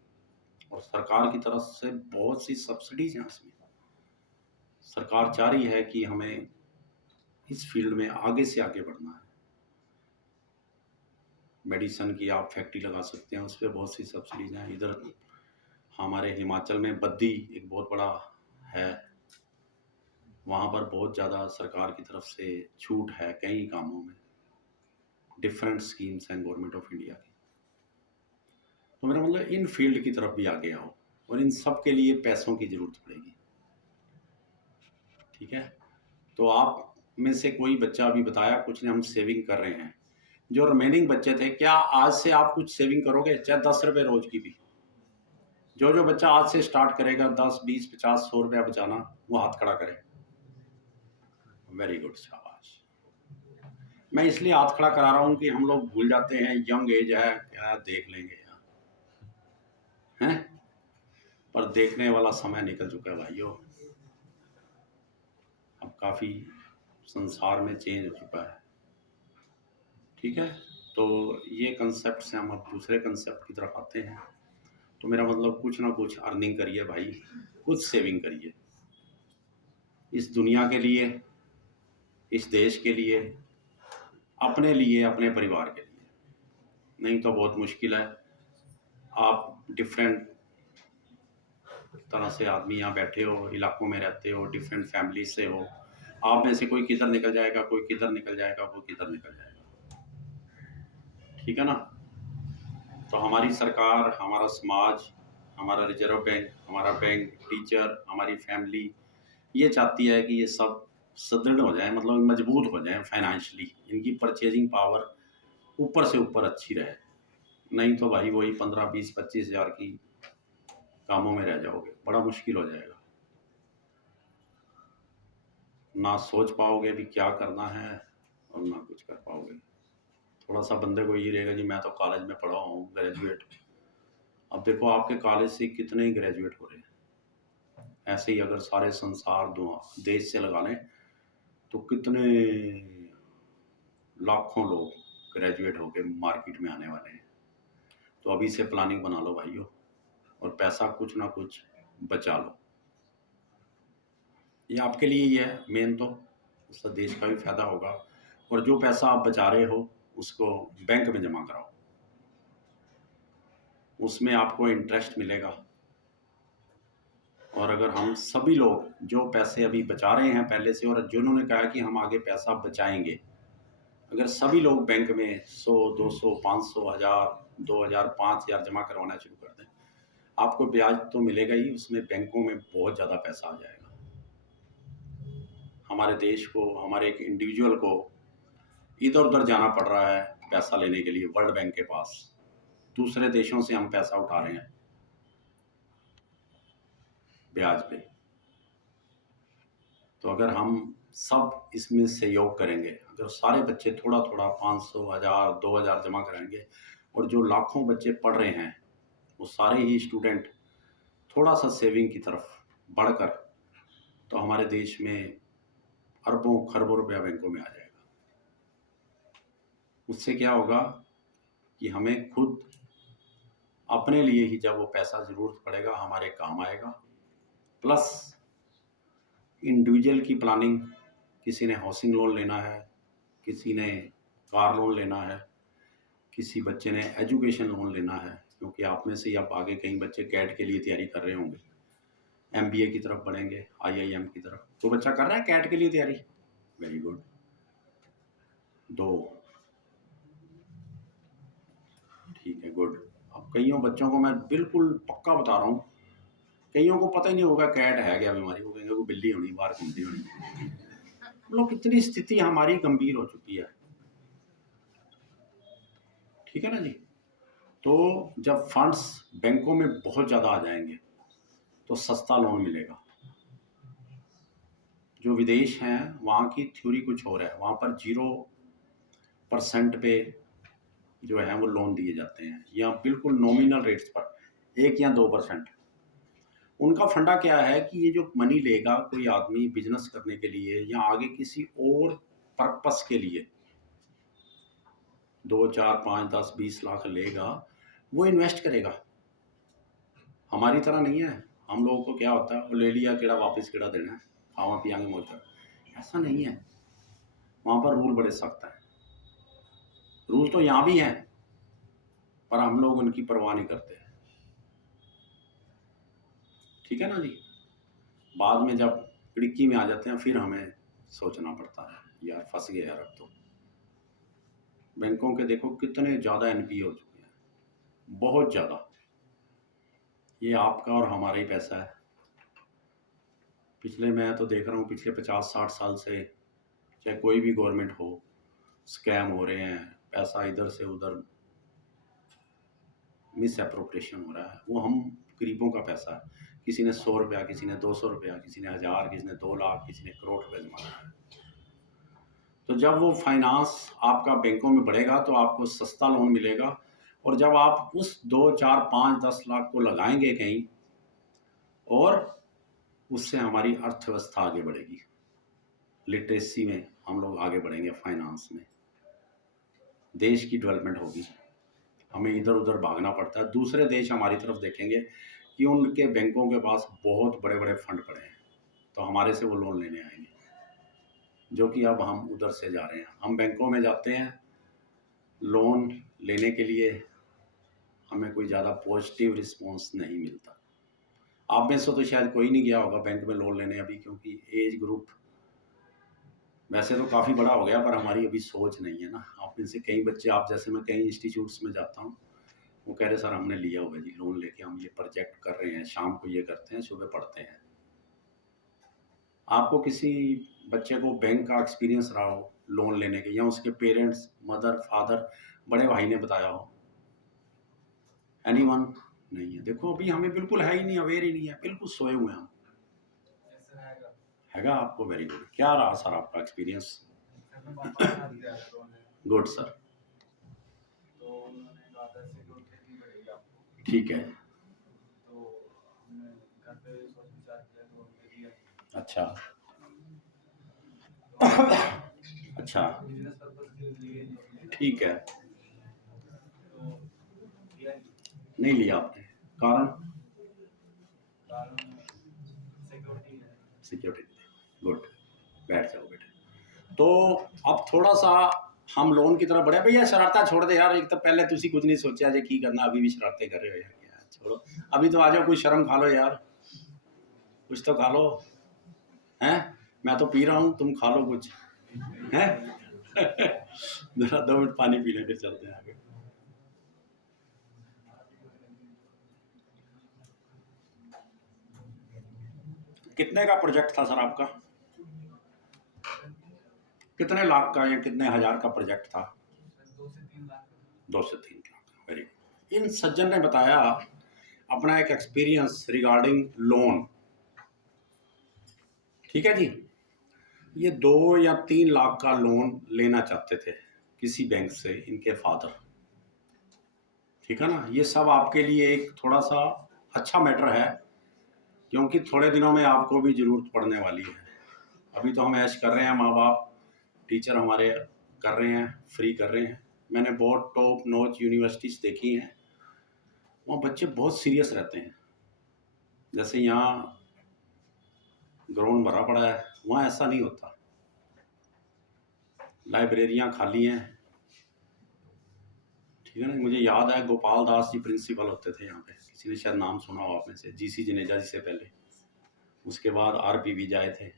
और सरकार की तरफ से बहुत सी सब्सिडीज हैं उसमें। सरकार चाह रही है कि हमें इस फील्ड में आगे से आगे बढ़ना है। मेडिसन की आप फैक्ट्री लगा सकते हैं, उस पर बहुत सी सब्सिडीज हैं। इधर हमारे हिमाचल में बद्दी एक बहुत बड़ा है, वहाँ पर बहुत ज़्यादा सरकार की तरफ से छूट है कई कामों में। डिफरेंट स्कीम्स हैं गवर्नमेंट ऑफ इंडिया की। तो मेरा मतलब इन फील्ड की तरफ भी आगे आओ, और इन सब के लिए पैसों की ज़रूरत पड़ेगी। ठीक है। तो आप में से कोई बच्चा अभी बताया कुछ ने हम सेविंग कर रहे हैं। जो रिमेनिंग बच्चे थे, क्या आज से आप कुछ सेविंग करोगे, चाहे 10 रुपये रोज की भी? जो बच्चा आज से स्टार्ट करेगा 10, 20, 50, 100 रुपया बचाना, वो हाथ खड़ा करे। वेरी गुड, शाबाश। मैं इसलिए हाथ खड़ा करा रहा हूँ कि हम लोग भूल जाते हैं यंग एज है, क्या देख लेंगे यार, हैं? पर देखने वाला समय निकल चुका है भाइयों। अब काफ़ी संसार में चेंज हो चुका है। ठीक है। तो ये कंसेप्ट से हम अब दूसरे कंसेप्ट की तरफ आते हैं। तो मेरा मतलब कुछ ना कुछ अर्निंग करिए भाई, कुछ सेविंग करिए, इस दुनिया के लिए, इस देश के लिए, अपने लिए, अपने परिवार के लिए। नहीं तो बहुत मुश्किल है। आप डिफरेंट तरह से आदमी यहाँ बैठे हो, इलाकों में रहते हो, डिफरेंट फैमिली से हो, आप में से कोई किधर निकल जाएगा, कोई किधर निकल जाएगा, कोई किधर निकल जाएगा। ठीक है ना। तो हमारी सरकार, हमारा समाज, हमारा रिजर्व बैंक, हमारा बैंक, टीचर, हमारी फैमिली ये चाहती है कि ये सब सुदृढ़ हो जाए, मतलब मजबूत हो जाए फाइनेंशियली, इनकी परचेजिंग पावर ऊपर से ऊपर अच्छी रहे। नहीं तो भाई वही 15, 20, 25 हज़ार की कामों में रह जाओगे, बड़ा मुश्किल हो जाएगा। ना सोच पाओगे भी क्या करना है और ना कुछ कर पाओगे। थोड़ा सा बंदे को ये रहेगा जी मैं तो कॉलेज में पढ़ा हूँ, ग्रेजुएट। अब देखो आपके कॉलेज से कितने ही ग्रेजुएट हो रहे हैं। ऐसे ही अगर सारे संसार देश से लगा लें तो कितने लाखों लोग ग्रेजुएट होकर मार्केट में आने वाले हैं। तो अभी से प्लानिंग बना लो भाइयों, और पैसा कुछ ना कुछ बचा लो। ये आपके लिए ही है मेन, तो उससे देश का भी फायदा होगा। और जो पैसा आप बचा रहे हो उसको बैंक में जमा कराओ, उसमें आपको इंटरेस्ट मिलेगा। और अगर हम सभी लोग जो पैसे अभी बचा रहे हैं पहले से, और जिन्होंने कहा कि हम आगे पैसा बचाएंगे, अगर सभी लोग बैंक में 100, 200, 500, 1000, 2000, 5000 जमा करवाना शुरू कर दें, आपको ब्याज तो मिलेगा ही, उसमें बैंकों में बहुत ज़्यादा पैसा आ जाएगा। हमारे देश को, हमारे एक इंडिविजुअल को इधर उधर जाना पड़ रहा है पैसा लेने के लिए वर्ल्ड बैंक के पास, दूसरे देशों से हम पैसा उठा रहे हैं ब्याज पे। तो अगर हम सब इसमें सहयोग करेंगे, अगर सारे बच्चे थोड़ा थोड़ा 500, 1000, 2000 जमा कराएंगे, और जो लाखों बच्चे पढ़ रहे हैं वो सारे ही स्टूडेंट थोड़ा सा सेविंग की तरफ बढ़कर, तो हमारे देश में अरबों खरबों रुपया बैंकों में आ जाएगा। उससे क्या होगा कि हमें खुद अपने लिए ही जब वो पैसा ज़रूरत पड़ेगा हमारे काम आएगा। प्लस इंडिविजुअल की प्लानिंग, किसी ने हाउसिंग लोन लेना है, किसी ने कार लोन लेना है, किसी बच्चे ने एजुकेशन लोन लेना है, क्योंकि आप में से ही अब आगे कई बच्चे कैट के लिए तैयारी कर रहे होंगे, एमबीए की तरफ बढ़ेंगे, आईआईएम की तरफ। तो बच्चा कर रहा है कैट के लिए तैयारी, वेरी गुड। ठीक है, गुड। अब कईयों बच्चों को मैं बिल्कुल पक्का बता रहा हूँ, कईयों को पता ही नहीं होगा कैट है क्या बीमारी, वो कहेंगे वो बिल्ली होनी बाहर घूमती होनी। लोग इतनी स्थिति हमारी गंभीर हो चुकी है, ठीक है ना जी। तो जब फंड्स बैंकों में बहुत ज़्यादा आ जाएंगे तो सस्ता लोन मिलेगा। जो विदेश हैं वहाँ की थ्योरी कुछ और है, वहाँ पर 0% पे जो है वो लोन दिए जाते हैं, या बिल्कुल नॉमिनल रेट्स पर 1 या 2%। उनका फंडा क्या है कि ये जो मनी लेगा कोई आदमी बिजनेस करने के लिए या आगे किसी और पर्पस के लिए, 2, 4, 5, 10, 20 लाख लेगा, वो इन्वेस्ट करेगा। हमारी तरह नहीं है, हम लोगों को क्या होता है, वो ले लिया केड़ा वापस केड़ा देना है, खावा पियांगे मौज कर, ऐसा नहीं है। वहाँ पर रूल बड़े सख्त हैं। रूल तो यहाँ भी हैं, पर हम लोग उनकी परवाह नहीं करते, ठीक है ना जी। बाद में जब खिड़की में आ जाते हैं फिर हमें सोचना पड़ता है, यार फंस गए यार। अब तो बैंकों के देखो कितने ज़्यादा एनपीए हो चुके हैं, बहुत ज़्यादा। ये आपका और हमारा ही पैसा है। पिछले, मैं तो देख रहा हूँ पिछले 50-60 साल से, चाहे कोई भी गवर्नमेंट हो, स्कैम हो रहे हैं, पैसा इधर से उधर मिस एप्रोप्रिएशन हो रहा है। वो हम गरीबों का पैसा है, किसी ने 100 रुपया, किसी ने 200 रुपया, किसी ने 1000, किसी ने 2 लाख, किसी ने करोड़ रुपये जमा किया है। तो जब वो फाइनेंस आपका बैंकों में बढ़ेगा तो आपको सस्ता लोन मिलेगा, और जब आप उस 2, 4, 5, 10 लाख को लगाएंगे कहीं, और उससे हमारी अर्थव्यवस्था आगे बढ़ेगी, लिटरेसी में हम लोग आगे बढ़ेंगे, फाइनेंस में देश की डेवलपमेंट होगी। हमें इधर उधर भागना पड़ता है, दूसरे देश हमारी तरफ देखेंगे कि उनके बैंकों के पास बहुत बड़े बड़े फंड पड़े हैं, तो हमारे से वो लोन लेने आएंगे, जो कि अब हम उधर से जा रहे हैं। हम बैंकों में जाते हैं लोन लेने के लिए, हमें कोई ज़्यादा पॉजिटिव रिस्पॉन्स नहीं मिलता। आप में से तो शायद कोई नहीं गया होगा बैंक में लोन लेने अभी, क्योंकि एज ग्रुप वैसे तो काफ़ी बड़ा हो गया, पर हमारी अभी सोच नहीं है ना। आप में से कई बच्चे, आप जैसे, मैं कई इंस्टीट्यूट्स में जाता हूँ, वो कह रहे सर हमने लिया हुआ है जी लोन लेके, हम ये प्रोजेक्ट कर रहे हैं, शाम को ये करते हैं, सुबह पढ़ते हैं। आपको किसी बच्चे को बैंक का एक्सपीरियंस रहा हो लोन लेने के, या उसके पेरेंट्स, मदर, फादर, बड़े भाई ने बताया हो? एनीवन? नहीं है। देखो अभी हमें बिल्कुल है ही नहीं, अवेयर ही नहीं है, बिल्कुल सोए हुए हैं हम। हैगा आपको? Very good. क्या रहा सर आपका एक्सपीरियंस? Good sir. ठीक है। अच्छा अच्छा, ठीक है। नहीं लिया आपने, कारण? सिक्योरिटी। बैठ जाओ बेटे। तो अब थोड़ा सा हम लोन की तरफ बढ़े। भैया शरारता छोड़ दे यार, एक तो पहले तुसी कुछ नहीं सोचा जे की करना, अभी भी शरारतें कर रहे हो यार, छोड़ो अभी तो आ जाओ, कुछ शर्म खा लो यार, कुछ तो खा लो हैं। मैं तो पी रहा हूँ, तुम खा लो कुछ हैं। जरा 2 मिनट पानी पी लेके चलते हैं आगे। कितने का प्रोजेक्ट था सर आपका? कितने लाख का या कितने हजार का प्रोजेक्ट था? 2 से 3 लाख। Very good. इन सज्जन ने बताया अपना एक एक्सपीरियंस रिगार्डिंग लोन। ठीक है जी। ये 2 या 3 लाख का लोन लेना चाहते थे किसी बैंक से इनके फादर। ठीक है ना, ये सब आपके लिए एक थोड़ा सा अच्छा मैटर है, क्योंकि थोड़े दिनों में आपको भी ज़रूरत पड़ने वाली है। अभी तो हम ऐश कर रहे हैं, माँ बाप टीचर हमारे कर रहे हैं, फ्री कर रहे हैं। मैंने बहुत टॉप नॉच यूनिवर्सिटीज़ देखी हैं, वहाँ बच्चे बहुत सीरियस रहते हैं। जैसे यहाँ ग्राउंड भरा पड़ा है, वहाँ ऐसा नहीं होता। लाइब्रेरियाँ खाली हैं। ठीक है ना, मुझे याद है गोपाल दास जी प्रिंसिपल होते थे यहाँ पे, किसी ने शायद नाम सुना हो आप में से, जीसी जनेजा जी से पहले, उसके बाद आरपी विजय थे।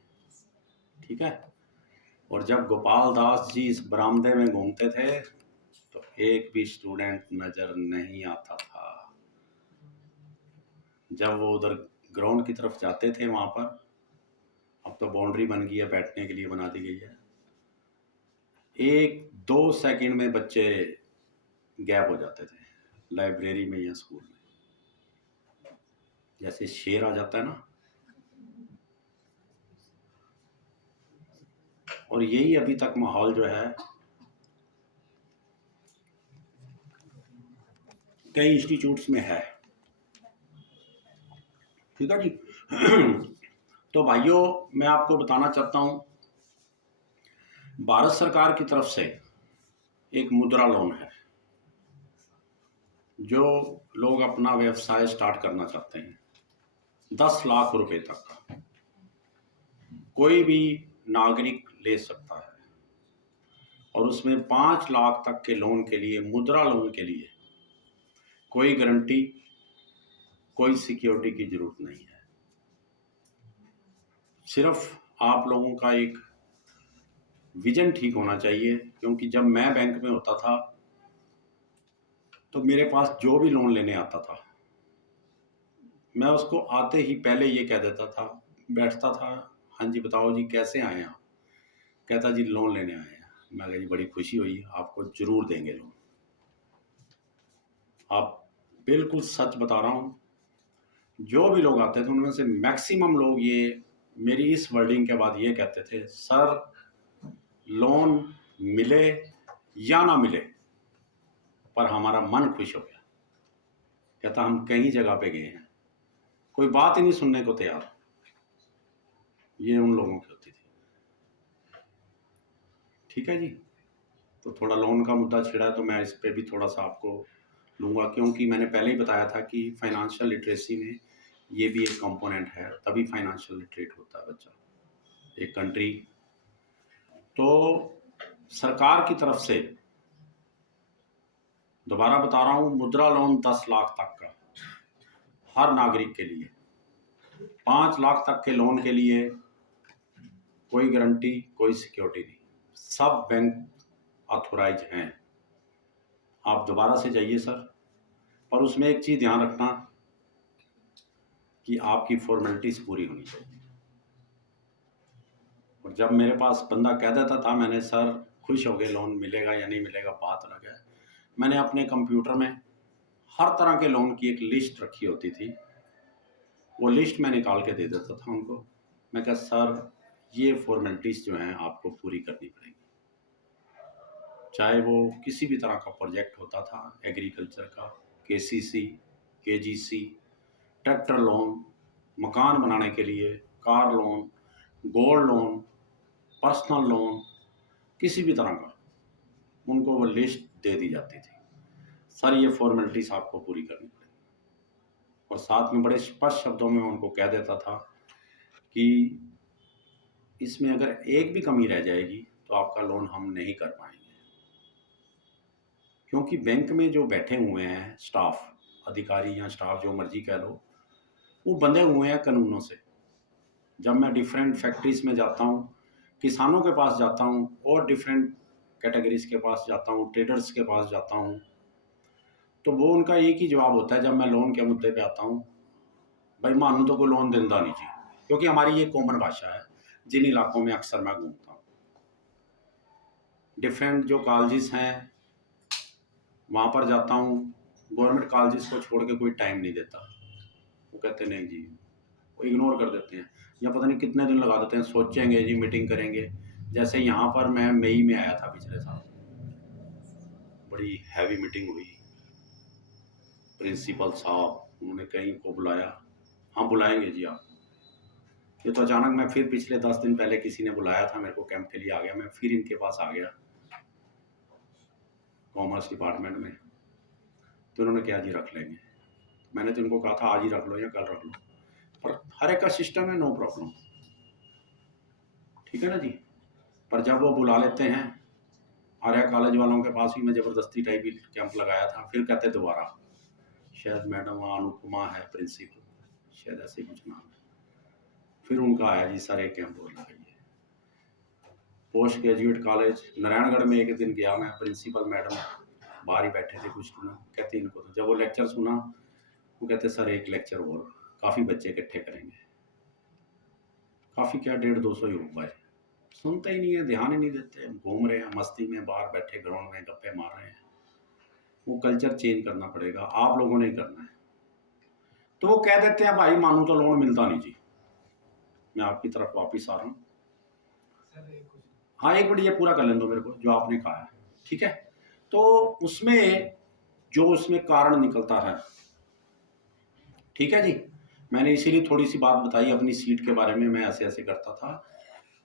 ठीक है, और जब गोपाल दास जी इस बरामदे में घूमते थे तो एक भी स्टूडेंट नज़र नहीं आता था। जब वो उधर ग्राउंड की तरफ जाते थे, वहाँ पर अब तो बाउंड्री बन गई है, बैठने के लिए बना दी गई है, 1-2 सेकंड में बच्चे गैप हो जाते थे लाइब्रेरी में या स्कूल में, जैसे शेर आ जाता है ना। और यही अभी तक माहौल जो है कई इंस्टीट्यूट्स में है। ठीक है जी। तो भाइयों, मैं आपको बताना चाहता हूँ, भारत सरकार की तरफ से एक मुद्रा लोन है। जो लोग अपना व्यवसाय स्टार्ट करना चाहते हैं, 10 लाख रुपए तक का कोई भी नागरिक ले सकता है, और उसमें 5 लाख तक के लोन के लिए, मुद्रा लोन के लिए कोई गारंटी, कोई सिक्योरिटी की जरूरत नहीं है। सिर्फ आप लोगों का एक विजन ठीक होना चाहिए। क्योंकि जब मैं बैंक में होता था तो मेरे पास जो भी लोन लेने आता था, मैं उसको आते ही पहले ये कह देता था, बैठता था, हाँ जी बताओ जी कैसे आए आप? कहता जी लोन लेने आए हैं। मैं कहा जी बड़ी खुशी हुई, आपको जरूर देंगे लोन। आप बिल्कुल सच बता रहा हूँ, जो भी लोग आते थे उनमें से मैक्सिमम लोग ये मेरी इस वर्डिंग के बाद ये कहते थे, सर लोन मिले या ना मिले पर हमारा मन खुश हो गया। कहता हम कई जगह पे गए हैं, कोई बात ही नहीं सुनने को तैयार। ये उन लोगों की होती थी। ठीक है जी। तो थोड़ा लोन का मुद्दा छिड़ा है तो मैं इस पे भी थोड़ा सा आपको लूँगा, क्योंकि मैंने पहले ही बताया था कि फाइनेंशियल लिटरेसी में ये भी एक कंपोनेंट है, तभी फाइनेंशियल लिटरेट होता है बच्चा, एक कंट्री। तो सरकार की तरफ से दोबारा बता रहा हूँ, मुद्रा लोन 10 लाख तक का हर नागरिक के लिए, 5 लाख तक के लोन के लिए कोई गारंटी, कोई सिक्योरिटी नहीं, सब बैंक ऑथोराइज हैं। आप दोबारा से जाइए सर, पर उसमें एक चीज़ ध्यान रखना कि आपकी फॉर्मेलिटीज़ पूरी होनी चाहिए। और जब मेरे पास बंदा कह देता था, मैंने सर खुश हो गए, लोन मिलेगा या नहीं मिलेगा बात अलग है, मैंने अपने कंप्यूटर में हर तरह के लोन की एक लिस्ट रखी होती थी, वो लिस्ट मैं निकाल के दे देता था उनको। मैं कहा सर ये फॉर्मेलिटीज़ जो हैं आपको पूरी करनी पड़ेगी, चाहे वो किसी भी तरह का प्रोजेक्ट होता था, एग्रीकल्चर का, केसीसी, केजीसी, ट्रैक्टर लोन, मकान बनाने के लिए, car loan, gold loan, personal loan, किसी भी तरह का, उनको वो लिस्ट दे दी जाती थी, सर ये फॉर्मेलिटीज़ आपको पूरी करनी पड़ेगी। और साथ में बड़े स्पष्ट शब्दों में उनको कह देता था कि इसमें अगर एक भी कमी रह जाएगी तो आपका लोन हम नहीं कर पाएंगे, क्योंकि बैंक में जो बैठे हुए हैं स्टाफ, अधिकारी या स्टाफ जो मर्जी कह लो, वो बंधे हुए हैं कानूनों से। जब मैं डिफरेंट फैक्ट्रीज में जाता हूँ, किसानों के पास जाता हूँ और डिफरेंट कैटेगरीज के पास जाता हूँ, ट्रेडर्स के पास जाता हूँ, तो वो उनका एक ही जवाब होता है जब मैं लोन के मुद्दे पे आता हूँ, भाई मानू तो कोई लोन देता नहीं जी। क्योंकि हमारी ये कॉमन भाषा है जिन इलाकों में अक्सर मैं घूमता हूँ। डिफरेंट जो कॉलेजेस हैं वहाँ पर जाता हूँ, गवर्नमेंट कॉलेजेस को छोड़ के कोई टाइम नहीं देता। वो कहते नहीं जी, वो इग्नोर कर देते हैं, या पता नहीं कितने दिन लगा देते हैं, सोचेंगे जी मीटिंग करेंगे। जैसे यहाँ पर मैं मई में आया था पिछले साल, बड़ी हैवी मीटिंग हुई, प्रिंसिपल साहब उन्होंने कहीं को बुलाया, हाँ बुलाएंगे जी आप। ये तो अचानक मैं फिर पिछले 10 दिन पहले किसी ने बुलाया था मेरे को कैंप के लिए, आ गया मैं फिर इनके पास आ गया कॉमर्स डिपार्टमेंट में। तो उन्होंने क्या जी रख लेंगे, मैंने तो इनको कहा था आज ही रख लो या कल रख लो, पर हर एक का सिस्टम है, नो प्रॉब्लम, ठीक है ना जी। पर जब वो बुला लेते हैं, आर्या कॉलेज वालों के पास भी मैं ज़बरदस्ती टाइप ही कैंप लगाया था, फिर कहते दोबारा, शायद मैडम वहाँ अनुपमा है प्रिंसिपल, शायद ऐसे ही कुछ नाम है, फिर उनका आया जी सर एक कैंप और लगाइए। पोस्ट ग्रेजुएट कॉलेज नारायणगढ़ में एक दिन गया मैं, प्रिंसिपल मैडम बाहर ही बैठे थे कुछ लोग, कहते इनको तो जब वो लेक्चर सुना, वो कहते सर एक लेक्चर और, काफ़ी बच्चे इकट्ठे करेंगे। काफ़ी क्या 150-200 ही हो पाए, सुनते ही नहीं है, ध्यान ही नहीं देते, घूम रहे हैं मस्ती में, बाहर बैठे ग्राउंड में गप्पे मार रहे हैं। वो कल्चर चेंज करना पड़ेगा, आप लोगों ने ही करना है। तो वो कह देते हैं भाई मानू तो लोन मिलता नहीं जी। मैं आपकी तरफ वापस आ रहा हूँ, हाँ एक मिनट ये पूरा कर लें दो मेरे को जो आपने कहा है, ठीक है। तो उसमें जो उसमें कारण निकलता है, ठीक है जी, मैंने इसीलिए थोड़ी सी बात बताई अपनी सीट के बारे में, मैं ऐसे ऐसे करता था।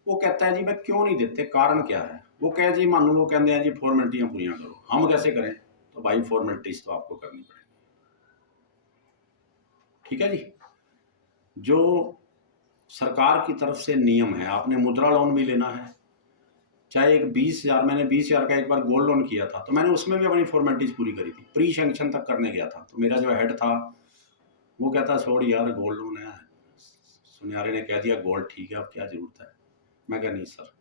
वो कहता है जी मैं क्यों नहीं देते, कारण क्या है। वो कहे जी मानो वो कहते हैं जी फॉर्मेलिटियाँ पूरी करो, हम कैसे करें, तो भाई फॉर्मेलिटीज तो आपको करनी पड़ेगी, ठीक है जी। जो सरकार की तरफ से नियम है, आपने मुद्रा लोन भी लेना है, चाहे एक 20,000, मैंने 20,000 का एक बार गोल्ड लोन किया था, तो मैंने उसमें भी अपनी फॉर्मेलिटीज पूरी करी थी, प्री सैंक्शन तक करने गया था। तो मेरा जो हेड था वो कहता छोड़ यार गोल्ड लोन है, सुनियारे ने कह दिया गोल्ड ठीक है अब क्या जरूरत है। मैं कहा नहीं सर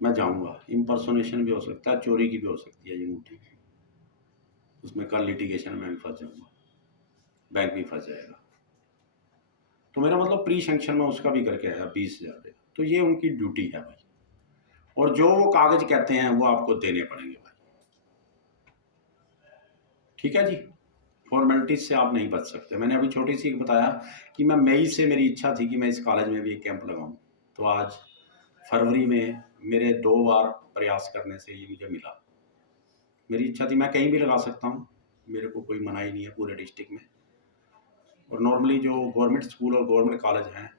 मैं जाऊंगा, इम्पर्सोनेशन भी हो सकता है, चोरी की भी हो सकती है ये नोटी, उसमें कल लिटिगेशन में भी फंस जाऊंगा, बैंक भी फंस जाएगा। तो मेरा मतलब प्री सैंक्शन में उसका भी करके आया 20,000। तो ये उनकी ड्यूटी है भाई, और जो वो कागज कहते हैं वो आपको देने पड़ेंगे भाई, ठीक है जी। फॉर्मेलिटीज से आप नहीं बच सकते। मैंने अभी छोटी सी एक बताया कि मैं मई से मेरी इच्छा थी कि मैं इस कॉलेज में भी एक कैंप लगाऊं, तो आज फरवरी में मेरे 2 बार प्रयास करने से ये मुझे मिला। मेरी इच्छा थी मैं कहीं भी लगा सकता हूँ, मेरे को कोई मनाही नहीं है पूरे डिस्ट्रिक्ट में, और नॉर्मली जो गवर्नमेंट स्कूल और गवर्नमेंट कॉलेज हैं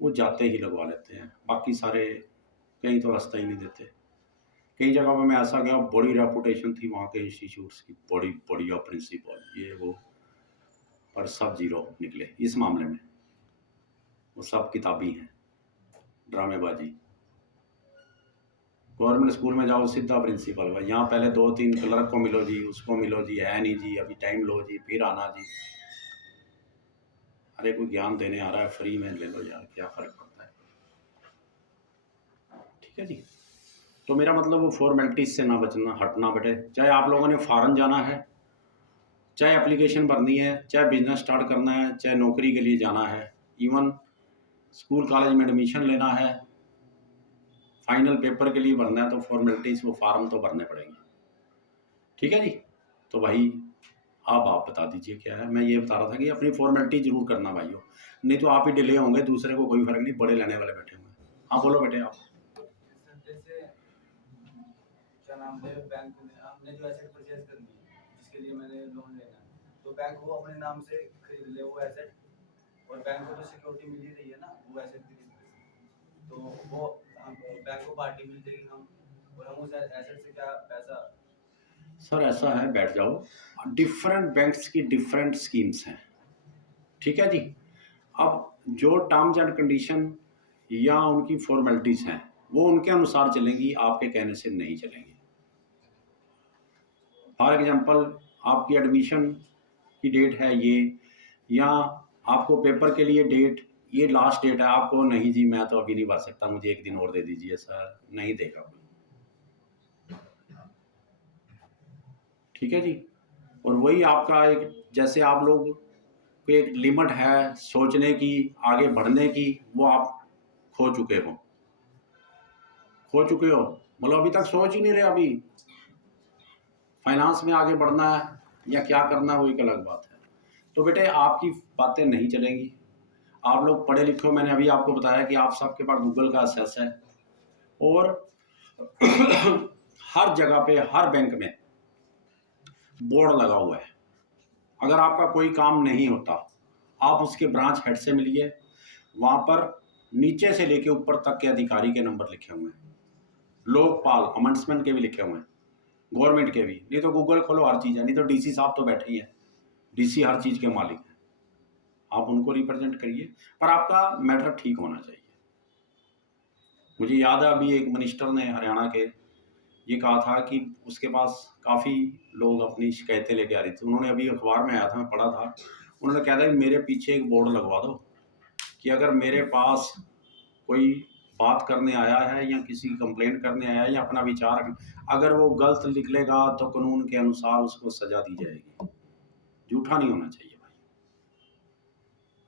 वो जाते ही लगवा लेते हैं, बाकी सारे कहीं तो रास्ता ही नहीं देते। कई जगह पर मैं ऐसा गया, बड़ी रेपुटेशन थी वहाँ के इंस्टीट्यूट्स की, बड़ी बढ़िया प्रिंसिपल ये वो, पर सब जीरो निकले इस मामले में, वो सब किताबी हैं, ड्रामेबाजी। गवर्नमेंट स्कूल में जाओ सीधा प्रिंसिपल भाई, यहाँ पहले 2-3 क्लर्क को मिलो जी, उसको मिलो जी, है नहीं जी अभी टाइम लो जी, फिर आना जी। अरे कोई ज्ञान देने आ रहा है फ्री में ले लो यार, क्या फ़र्क पड़ता है, ठीक है जी। तो मेरा मतलब वो फॉर्मेलिटीज से ना बचना, हटना बेटे, चाहे आप लोगों ने फॉरेन जाना है, चाहे एप्लीकेशन भरनी है, चाहे बिजनेस स्टार्ट करना है, चाहे नौकरी के लिए जाना है, इवन स्कूल कॉलेज में एडमिशन लेना है, फाइनल पेपर के लिए भरना है, तो फॉर्मेलिटीज वो फार्म तो भरने पड़ेंगे, ठीक है जी। तो भाई अब आप बता दीजिए क्या है। मैं ये बता रहा था कि अपनी फॉर्मेलिटी जरूर करना भाइयों, नहीं तो आप ही डिले होंगे, दूसरे को कोई फर्क नहीं, बड़े लेने वाले बैठे हुए हैं। हाँ बोलो बेटे आप। जैसे क्या नाम है, बैंक ने हमने जो एसेट परचेज करनी है जिसके लिए मैंने लोन लेना है, तो बैंक वो अपने नाम से खरीद ले वो एसेट, और बैंक को तो सिक्योरिटी मिल ही रही है ना वो एसेट की, तो वो हम बैंक को पार्टी मिल जाएगी हम, और हम उस एसेट से क्या पैसा। सर ऐसा है, बैठ जाओ, डिफरेंट बैंक्स की डिफरेंट स्कीम्स हैं, ठीक है जी। अब जो टर्म्स एंड कंडीशन या उनकी फॉर्मेलिटीज़ हैं वो उनके अनुसार चलेंगी, आपके कहने से नहीं चलेंगी। फॉर एग्जांपल आपकी एडमिशन की डेट है ये, या आपको पेपर के लिए डेट ये लास्ट डेट है, आपको नहीं जी मैं तो अभी नहीं भर सकता, मुझे एक दिन और दे दीजिए सर, नहीं देगा कोई। ठीक है जी। और वही आपका एक, जैसे आप लोग को एक लिमिट है सोचने की, आगे बढ़ने की, वो आप खो चुके हो, मतलब अभी तक सोच ही नहीं रहे अभी फाइनेंस में आगे बढ़ना है या क्या करना है, वो एक अलग बात है। तो बेटे आपकी बातें नहीं चलेंगी। आप लोग पढ़े लिखे हो, मैंने अभी आपको बताया कि आप सबके पास गूगल का एक्सेस है, और हर जगह पे हर बैंक में बोर्ड लगा हुआ है। अगर आपका कोई काम नहीं होता, आप उसके ब्रांच हेड से मिलिए, वहाँ पर नीचे से लेके ऊपर तक के अधिकारी के नंबर लिखे हुए हैं, लोकपाल अमेंडमेंट के भी लिखे हुए हैं, गवर्नमेंट के भी। नहीं तो गूगल खोलो, हर चीज़ है। नहीं तो डीसी साहब तो बैठे ही हैं, डीसी हर चीज़ के मालिक हैं, आप उनको रिप्रेजेंट करिए, पर आपका मैटर ठीक होना चाहिए। मुझे याद है अभी एक मिनिस्टर ने हरियाणा के ये कहा था कि उसके पास काफ़ी लोग अपनी शिकायतें लेके आ रही थी। उन्होंने अभी अखबार में आया था, मैं पढ़ा था, उन्होंने कहा था कि मेरे पीछे एक बोर्ड लगवा दो कि अगर मेरे पास कोई बात करने आया है या किसी की कंप्लेंट करने आया है या अपना विचार, अगर वो गलत निकलेगा तो कानून के अनुसार उसको सजा दी जाएगी। झूठा नहीं होना चाहिए भाई।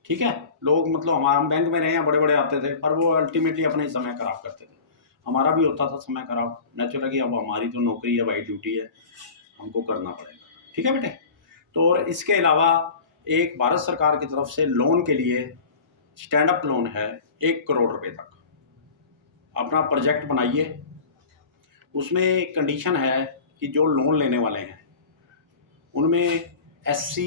ठीक है, लोग मतलब हम बैंक में रहे हैं, बड़े बड़े आते थे, पर वो अल्टीमेटली अपना ही समय खराब करते थे। हमारा भी होता था समय खराब, नेचुरली अब हमारी तो नौकरी है भाई, ड्यूटी है, हमको करना पड़ेगा। ठीक है बेटे। तो और इसके अलावा एक भारत सरकार की तरफ से लोन के लिए स्टैंड अप लोन है 1 करोड़ रुपए तक। अपना प्रोजेक्ट बनाइए, उसमें कंडीशन है कि जो लोन लेने वाले हैं उनमें SC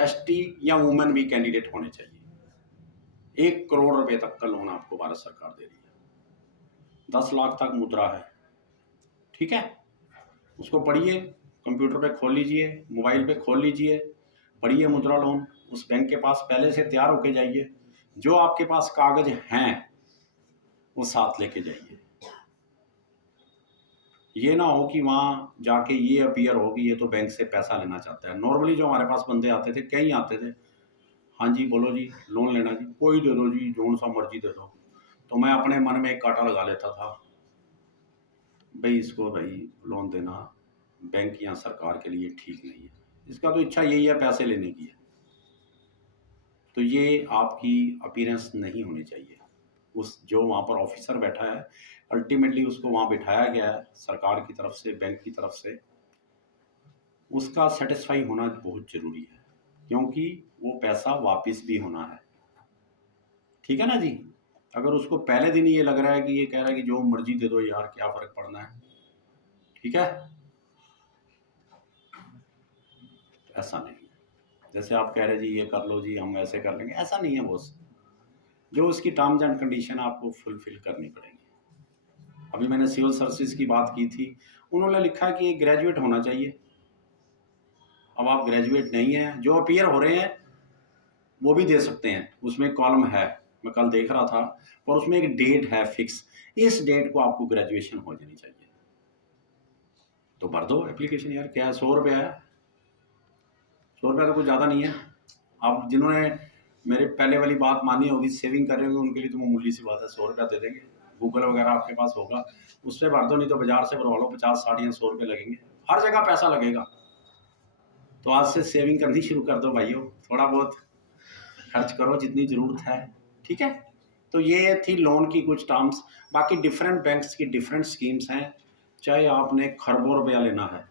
ST या वुमेन भी कैंडिडेट होने चाहिए। 1 करोड़ रुपए तक का लोन आपको भारत सरकार दे रही है, 10 लाख तक मुद्रा है। ठीक है, उसको पढ़िए, कंप्यूटर पे खोल लीजिए, मोबाइल पे खोल लीजिए, पढ़िए मुद्रा लोन। उस बैंक के पास पहले से तैयार होके जाइए, जो आपके पास कागज हैं वो साथ लेके जाइए। ये ना हो कि वहाँ जाके ये अपीयर हो कि ये तो बैंक से पैसा लेना चाहता है। नॉर्मली जो हमारे पास बंदे आते थे, कई आते थे, हाँ जी बोलो जी लोन लेना जी, कोई दे दो जी, जोन सा मर्जी दे दो। तो मैं अपने मन में एक कांटा लगा लेता था, भाई इसको भाई लोन देना बैंक या सरकार के लिए ठीक नहीं है, इसका तो इच्छा यही है पैसे लेने की है। तो ये आपकी अपीयरेंस नहीं होनी चाहिए। उस जो वहाँ पर ऑफिसर बैठा है, अल्टीमेटली उसको वहाँ बिठाया गया है सरकार की तरफ से, बैंक की तरफ से, उसका सेटिस्फाई होना बहुत ज़रूरी है, क्योंकि वो पैसा वापस भी होना है। ठीक है ना जी। अगर उसको पहले दिन ये लग रहा है कि ये कह रहा है कि जो मर्जी दे दो यार, क्या फ़र्क पड़ना है, ठीक है, ऐसा नहीं है। जैसे आप कह रहे जी ये कर लो जी, हम ऐसे कर लेंगे, ऐसा नहीं है बॉस। जो उसकी टर्म्स एंड कंडीशन आपको फुलफिल करनी पड़ेगी। अभी मैंने सिविल सर्विसेज की बात की थी, उन्होंने लिखा कि ग्रेजुएट होना चाहिए। अब आप ग्रेजुएट नहीं हैं, जो अपीयर हो रहे हैं वो भी दे सकते हैं, उसमें कॉलम है, मैं कल देख रहा था, और उसमें एक डेट है फिक्स, इस डेट को आपको ग्रेजुएशन हो जानी चाहिए। तो भर दो एप्लीकेशन यार, क्या है, 100 रुपया है, 100 रुपया तो कुछ ज़्यादा नहीं है। आप जिन्होंने मेरे पहले वाली बात मानी होगी, सेविंग कर रहे होंगे, उनके लिए तो मामूली सी बात है, 100 रुपया दे देंगे। गूगल वगैरह आपके पास होगा, उस पर भर दो, नहीं तो बाजार से भरवा लो, 50 60 या 100 रुपये लगेंगे, हर जगह पैसा लगेगा। तो आज से सेविंग करनी शुरू कर दो भाइयों, थोड़ा बहुत खर्च करो जितनी ज़रूरत है। ठीक है, तो ये थी लोन की कुछ टर्म्स। बाकी डिफरेंट बैंक्स की डिफरेंट स्कीम्स हैं, चाहे आपने खरबों रुपया लेना है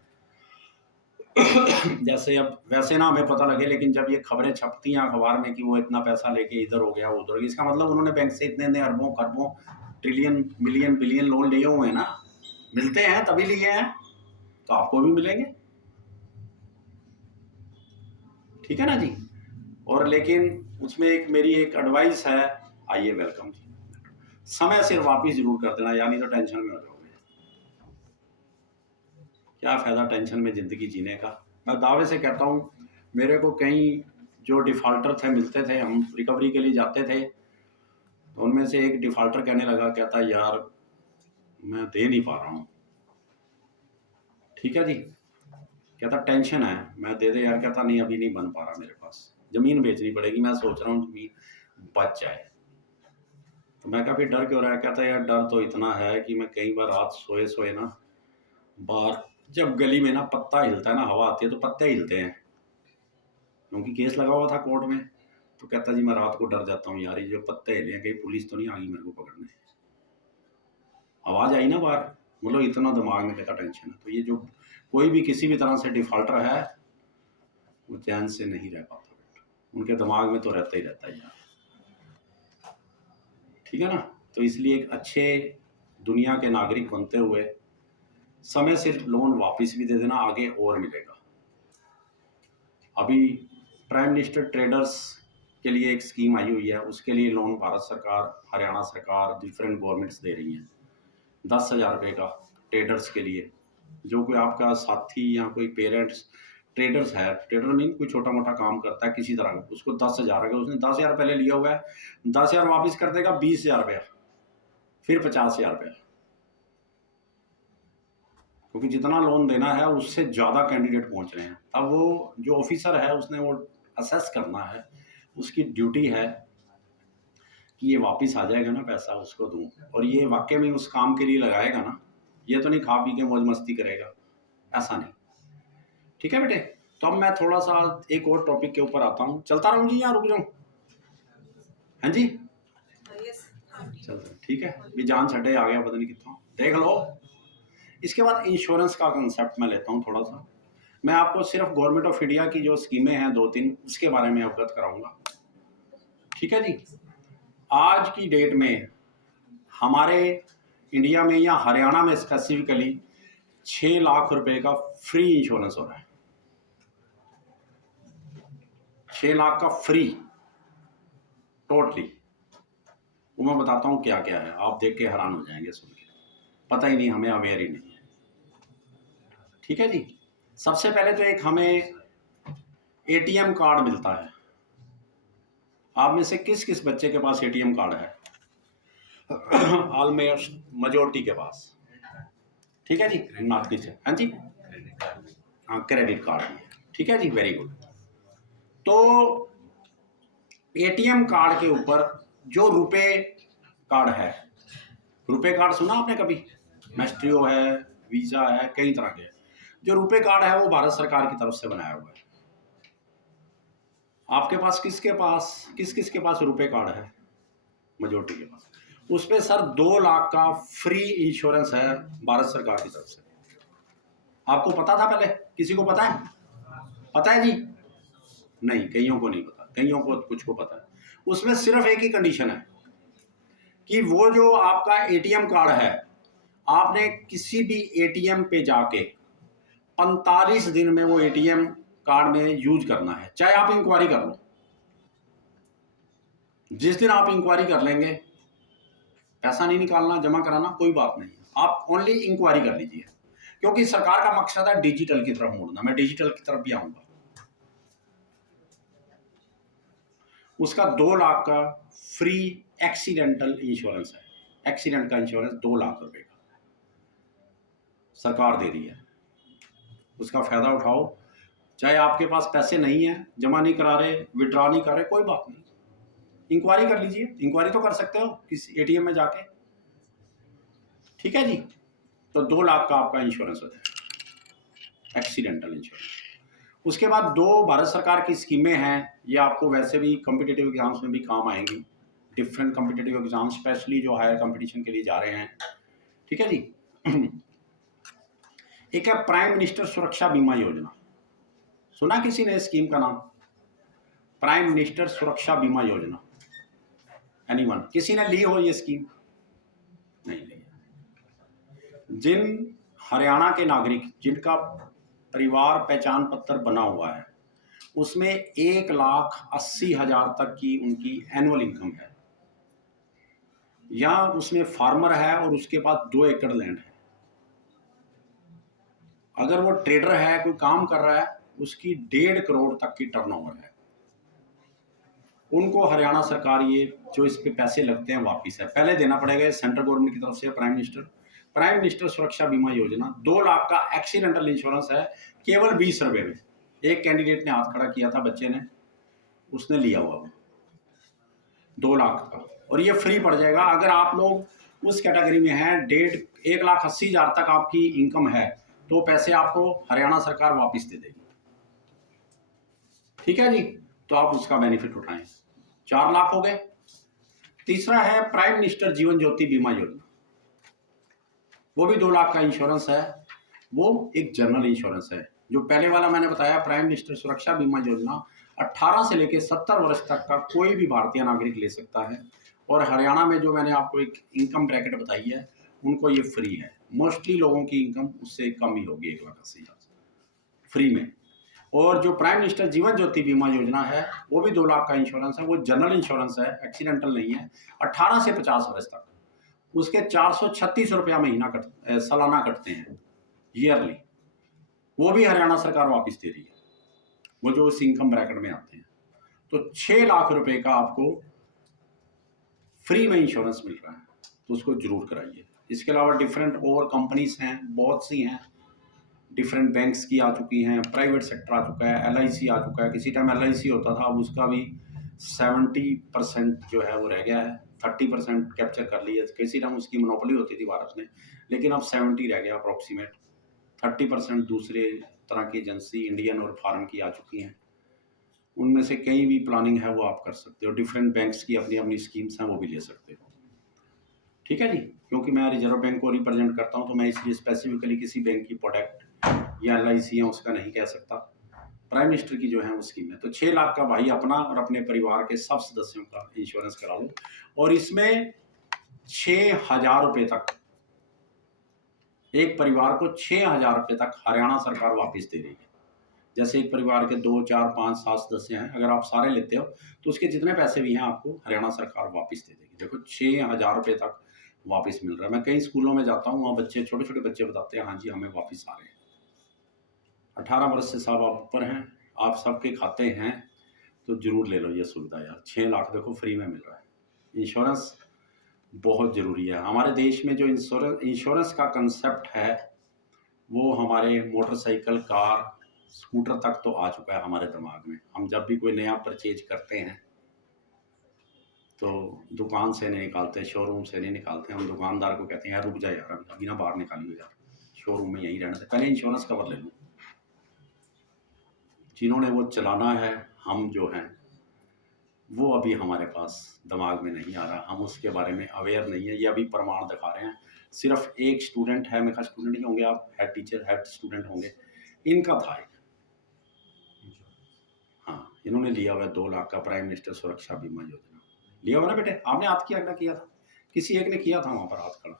जैसे अब वैसे ना हमें पता लगे, लेकिन जब ये खबरें छपती हैं अखबार में कि वो इतना पैसा लेके इधर हो गया उधर हो गया, इसका मतलब उन्होंने बैंक से इतने अरबों खरबों ट्रिलियन मिलियन बिलियन लोन लिए हुए हैं ना, मिलते हैं तभी लिए हैं, तो आपको भी मिलेंगे। ठीक है ना जी। और लेकिन उसमें एक मेरी एक एडवाइस है, आइए वेलकम जी, समय से वापिस जरूर कर देना, यानी तो टेंशन में हो जाओगे। क्या फ़ायदा टेंशन में ज़िंदगी जीने का। मैं दावे से कहता हूँ, मेरे को कई जो डिफ़ॉल्टर थे मिलते थे, हम रिकवरी के लिए जाते थे, तो उनमें से एक डिफॉल्टर कहने लगा, कहता यार मैं दे नहीं पा रहा हूँ। ठीक है जी, कहता टेंशन है, मैं दे दे यार। कहता नहीं अभी नहीं बन पा रहा, मेरे पास ज़मीन बेचनी पड़ेगी, मैं सोच रहा हूँ ज़मीन बच जाए। तो मैं कहा फिर डर क्यों रहा है? कहता यार डर तो इतना है कि मैं कई बार रात सोए सोए ना, बाहर जब गली में ना पत्ता हिलता है ना, हवा आती है तो पत्ते हिलते हैं, क्योंकि केस लगा हुआ था कोर्ट में। तो कहता जी मैं रात को डर जाता हूँ यार, ये जो पत्ते हिले हैं कहीं पुलिस तो नहीं आ गई मेरे को पकड़ने, आवाज़ आई ना बाहर, मतलब इतना दिमाग में कहता टेंशन है। तो ये जो कोई भी किसी भी तरह से डिफॉल्टर है वो चैन से नहीं रह पाता, उनके दिमाग में तो रहता ही रहता है यार। ठीक है ना? तो इसलिए एक अच्छे दुनिया के नागरिक बनते हुए समय से लोन वापस भी दे देना, आगे और मिलेगा। अभी प्राइम मिनिस्टर ट्रेडर्स के लिए एक स्कीम आई हुई है, उसके लिए लोन भारत सरकार, हरियाणा सरकार, डिफरेंट गवर्नमेंट्स दे रही हैं 10,000 रुपये का ट्रेडर्स के लिए। जो कोई आपका साथी या कोई पेरेंट्स ट्रेडर्स है, ट्रेडर मीन कोई छोटा मोटा काम करता है किसी तरह का, उसको 10,000 है, उसने 10,000 पहले लिया हुआ है, 10,000 वापस कर देगा, 20,000 रुपया, फिर 50,000 रुपया, क्योंकि जितना लोन देना है उससे ज़्यादा कैंडिडेट पहुंच रहे हैं। अब वो जो ऑफिसर है उसने वो असेस करना है, उसकी ड्यूटी है कि ये वापस आ जाएगा ना पैसा उसको दूं, और ये वाकई में उस काम के लिए लगाएगा ना, ये तो नहीं खा पी के मौज मस्ती करेगा, ऐसा नहीं। ठीक है बेटे? तो अब मैं थोड़ा सा एक और टॉपिक के ऊपर आता हूँ, चलता रहूँ जी या रुक जाऊँ? हाँ जी चल, ठीक है, भी जान छठे आ गया, पता नहीं कितना, देख लो। इसके बाद इंश्योरेंस का कंसेप्ट मैं लेता हूँ थोड़ा सा। मैं आपको सिर्फ गवर्नमेंट ऑफ इंडिया की जो स्कीमें हैं 2-3 उसके बारे में अवगत कराऊंगा। ठीक है जी? आज की डेट में हमारे इंडिया में या हरियाणा में स्पेसिफिकली 6 लाख रुपए का फ्री इंश्योरेंस हो रहा है। 6 लाख का फ्री टोटली। वो मैं बताता हूँ क्या क्या है, आप देख के हैरान हो जाएंगे सुन के, पता ही नहीं, हमें अवेयर ही नहीं है। ठीक है जी? सबसे पहले तो एक हमें एटीएम कार्ड मिलता है। आप में से किस किस बच्चे के पास एटीएम कार्ड है? ऑलमोस्ट मेजोरिटी के पास। ठीक है जी, नाथ पीछे। हाँ जी, हाँ क्रेडिट कार्ड भी है। ठीक है जी, वेरी गुड। तो एटीएम कार्ड के ऊपर जो रुपए कार्ड है, रुपए कार्ड सुना आपने कभी? मैस्ट्रियो है, वीजा है, कई तरह के। जो रुपए कार्ड है वो भारत सरकार की तरफ से बनाया हुआ है। आपके पास किस किस के पास रुपए कार्ड है? मेजोरिटी के पास। उस पे सर 2 लाख का फ्री इंश्योरेंस है भारत सरकार की तरफ से। आपको पता था पहले? किसी को पता है? पता है जी? नहीं, कईयों को नहीं पता, कईयों को कुछ को पता है। उसमें सिर्फ एक ही कंडीशन है कि वो जो आपका एटीएम कार्ड है, आपने किसी भी एटीएम पे जाके 45 दिन में वो एटीएम कार्ड में यूज करना है, चाहे आप इंक्वायरी कर लो। जिस दिन आप इंक्वायरी कर लेंगे, पैसा नहीं निकालना, जमा कराना, कोई बात नहीं, आप ओनली इंक्वायरी कर लीजिए, क्योंकि सरकार का मकसद है डिजिटल की तरफ मोड़ना। मैं डिजिटल की तरफ भी आऊंगा। उसका 2 लाख का फ्री एक्सीडेंटल इंश्योरेंस है। एक्सीडेंट का इंश्योरेंस 2 लाख रुपए का सरकार दे रही है। उसका फायदा उठाओ, चाहे आपके पास पैसे नहीं है, जमा नहीं करा रहे, विड्रॉ नहीं कर रहे, कोई बात नहीं, इंक्वायरी कर लीजिए। इंक्वायरी तो कर सकते हो किसी एटीएम में जाके। ठीक है जी? तो 2 लाख का आपका इंश्योरेंस हो जाए, एक्सीडेंटल इंश्योरेंस। उसके बाद 2 भारत सरकार की स्कीमें हैं, ये आपको वैसे भी कॉम्पिटिटिव एग्जाम्स में भी काम आएंगी, डिफरेंट कॉम्पिटिटिव एग्जाम, स्पेशली जो हायर कंपटीशन के लिए जा रहे हैं। ठीक है जी? एक है प्राइम मिनिस्टर सुरक्षा बीमा योजना। सुना किसी ने स्कीम का नाम? प्राइम मिनिस्टर सुरक्षा बीमा योजना, एनीवन? किसी ने ली हो ये स्कीम? नहीं ली। जिन हरियाणा के नागरिक जिनका परिवार पहचान पत्र बना हुआ है, उसमें 1,80,000 तक की उनकी एनुअल इनकम है, या उसमें फार्मर है और उसके पास 2 एकड़ लैंड है, अगर वो ट्रेडर है, कोई काम कर रहा है, उसकी 1.5 करोड़ तक की टर्नओवर है, उनको हरियाणा सरकार ये जो इस पे पैसे लगते हैं वापस है, पहले देना पड़ेगा। ये सेंट्रल गवर्नमेंट की तरफ से प्राइम मिनिस्टर सुरक्षा बीमा योजना 2 लाख का एक्सीडेंटल इंश्योरेंस है, केवल 20 रुपए में। एक कैंडिडेट ने हाथ खड़ा किया था, बच्चे ने, उसने लिया हुआ वो 2 लाख का, और ये फ्री पड़ जाएगा अगर आप लोग उस कैटेगरी में हैं। 1,80,000 तक आपकी इनकम है तो पैसे आपको हरियाणा सरकार वापस दे देगी। ठीक है जी, तो आप उसका बेनिफिट उठाएं। 4 लाख हो गए। तीसरा है प्राइम मिनिस्टर जीवन ज्योति बीमा योजना, वो भी 2 लाख का इंश्योरेंस है। वो एक जनरल इंश्योरेंस है। जो पहले वाला मैंने बताया प्राइम मिनिस्टर सुरक्षा बीमा योजना, 18 से लेकर 70 वर्ष तक का कोई भी भारतीय नागरिक ले सकता है। और हरियाणा में जो मैंने आपको एक इनकम ब्रैकेट बताई है, उनको ये फ्री है। मोस्टली लोगों की इनकम उससे कम ही होगी, 1,80,000 फ्री में। और जो प्राइम मिनिस्टर जीवन ज्योति बीमा योजना है, वो भी 2 लाख का इंश्योरेंस है। वो जनरल इंश्योरेंस है, एक्सीडेंटल नहीं है। 18 से 50 वर्ष तक उसके 436 रुपया महीना सालाना कटते हैं, ईयरली। वो भी हरियाणा सरकार वापस दे रही है, वो जो इस इनकम ब्रैकेट में आते हैं। तो 6 लाख रुपए का आपको फ्री में इंश्योरेंस मिल रहा है, तो उसको जरूर कराइए। इसके अलावा डिफरेंट और कंपनीज हैं, बहुत सी हैं। डिफरेंट बैंक्स की आ चुकी हैं, प्राइवेट सेक्टर आ चुका है, LIC आ चुका है। किसी टाइम LIC होता था, अब उसका भी 70% जो है वो रह गया है, 30% कैप्चर कर लिया। किसी टाइम उसकी मोनोपोली होती थी भारत में, लेकिन अब 70 रह गया अप्रोक्सीमेट। 30% दूसरे तरह की एजेंसी, इंडियन और फॉरेन की आ चुकी हैं। उनमें से कई भी प्लानिंग है वो आप कर सकते हो। डिफरेंट बैंक्स की अपनी अपनी स्कीम्स हैं, वो भी ले सकते हो। ठीक है जी, क्योंकि मैं रिजर्व बैंक को रिप्रेजेंट करता हूं, तो मैं इसलिए स्पेसिफिकली किसी बैंक की प्रोडक्ट या LIC है उसका नहीं कह सकता। प्राइम मिनिस्टर की जो है वो स्कीम है। तो 6 लाख का भाई अपना और अपने परिवार के सब सदस्यों का इंश्योरेंस करा लो, और इसमें 6,000 रुपए तक, एक परिवार को 6,000 रुपए तक हरियाणा सरकार वापस दे रही है। जैसे एक परिवार के 2, 4, 5, 7 सदस्य हैं, अगर आप सारे लेते हो तो उसके जितने पैसे भी हैं आपको हरियाणा सरकार वापस दे देगी। देखो 6,000 रुपए तक वापस मिल रहा है। मैं कई स्कूलों में जाता हूँ, वहाँ बच्चे, छोटे छोटे बच्चे बताते हैं, हाँ जी हमें वापस आ रहे हैं। 18 वर्ष से सब आप ऊपर हैं, आप सबके खाते हैं, तो जरूर ले लो ये सुविधा यार। 6 लाख देखो फ्री में मिल रहा है। इंश्योरेंस बहुत ज़रूरी है। हमारे देश में जो इंश्योरेंस का कंसेप्ट है, वो हमारे मोटरसाइकिल, कार, स्कूटर तक तो आ चुका है हमारे दिमाग में। हम जब भी कोई नया परचेज करते हैं तो दुकान से नहीं निकालते, शोरूम से नहीं निकालते, हम दुकानदार को कहते हैं यार रुक जा यार, अभी ना बाहर निकालियो यार, शोरूम में यहीं रहने से पहले इंश्योरेंस कवर ले लूँ। जिन्होंने वो चलाना है, हम जो हैं वो अभी हमारे पास दिमाग में नहीं आ रहा, हम उसके बारे में अवेयर नहीं है। ये अभी प्रमाण दिखा रहे हैं। सिर्फ एक स्टूडेंट है, मेरे स्टूडेंट ही होंगे आप, हेड टीचर, हेड स्टूडेंट होंगे, इनका था एक, हाँ, इन्होंने लिया हुआ 2 लाख का प्राइम मिनिस्टर सुरक्षा बीमा योजना लिया हुआ ना बेटे। आपने हाथ किया, किया था, किसी एक ने किया था वहां पर हाथ खड़ा,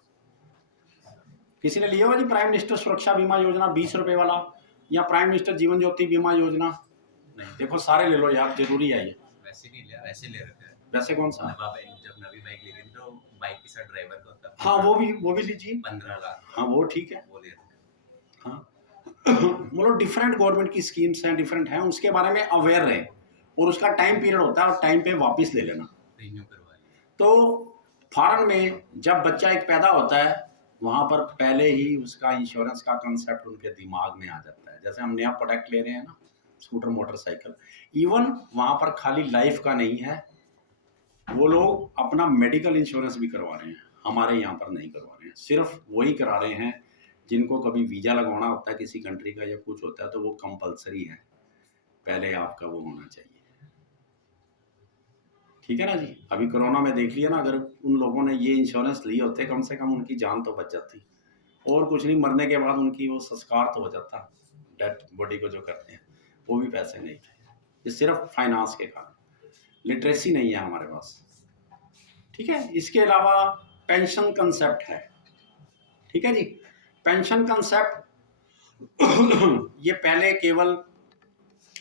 किसी ने लिया हुआ जी प्राइम मिनिस्टर सुरक्षा बीमा योजना 20 रुपए वाला, या प्राइम मिनिस्टर जीवन ज्योति बीमा योजना? नहीं, देखो सारे ले लो यार, जरूरी है ये। वैसे नहीं लिया, वैसे ले रखे हैं। वैसे कौन सा? जब नवी बाइक ली थी तो बाइक के साथ ड्राइवर का होता है। हाँ, वो भी लीजिए, 15 लाख। हाँ वो ठीक है, वो ले रखे हैं। हाँ मतलब डिफरेंट गवर्नमेंट की स्कीम्स हैं, डिफरेंट हैं, उसके बारे में अवेयर रहे। और उसका टाइम पीरियड होता है, और टाइम पे वापस ले लेना। रिन्यू करवा लिया। तो फॉरेन में जब बच्चा एक पैदा होता है, वहाँ पर पहले ही उसका इंश्योरेंस का कंसेप्ट उनके दिमाग में आ जाता है। जैसे हम नया प्रोडक्ट ले रहे हैं ना, स्कूटर, मोटरसाइकिल, इवन वहाँ पर खाली लाइफ का नहीं है, वो लोग अपना मेडिकल इंश्योरेंस भी करवा रहे हैं। हमारे यहाँ पर नहीं करवा रहे हैं, सिर्फ वही करा रहे हैं जिनको कभी वीज़ा लगवाना होता है किसी कंट्री का या कुछ होता है, तो वो कंपलसरी है, पहले आपका वो होना चाहिए। ठीक है ना जी। अभी कोरोना में देख लिया ना, अगर उन लोगों ने ये इंश्योरेंस लिए होते, कम से कम उनकी जान तो बच जाती। और कुछ नहीं, मरने के बाद उनकी वो संस्कार तो हो जाता, डेड बॉडी को जो करते हैं, वो भी पैसे नहीं थे। ये सिर्फ फाइनेंस के कारण, लिटरेसी नहीं है हमारे पास। ठीक है। इसके अलावा पेंशन कंसेप्ट है। ठीक है जी। पेंशन कंसेप्ट ये पहले केवल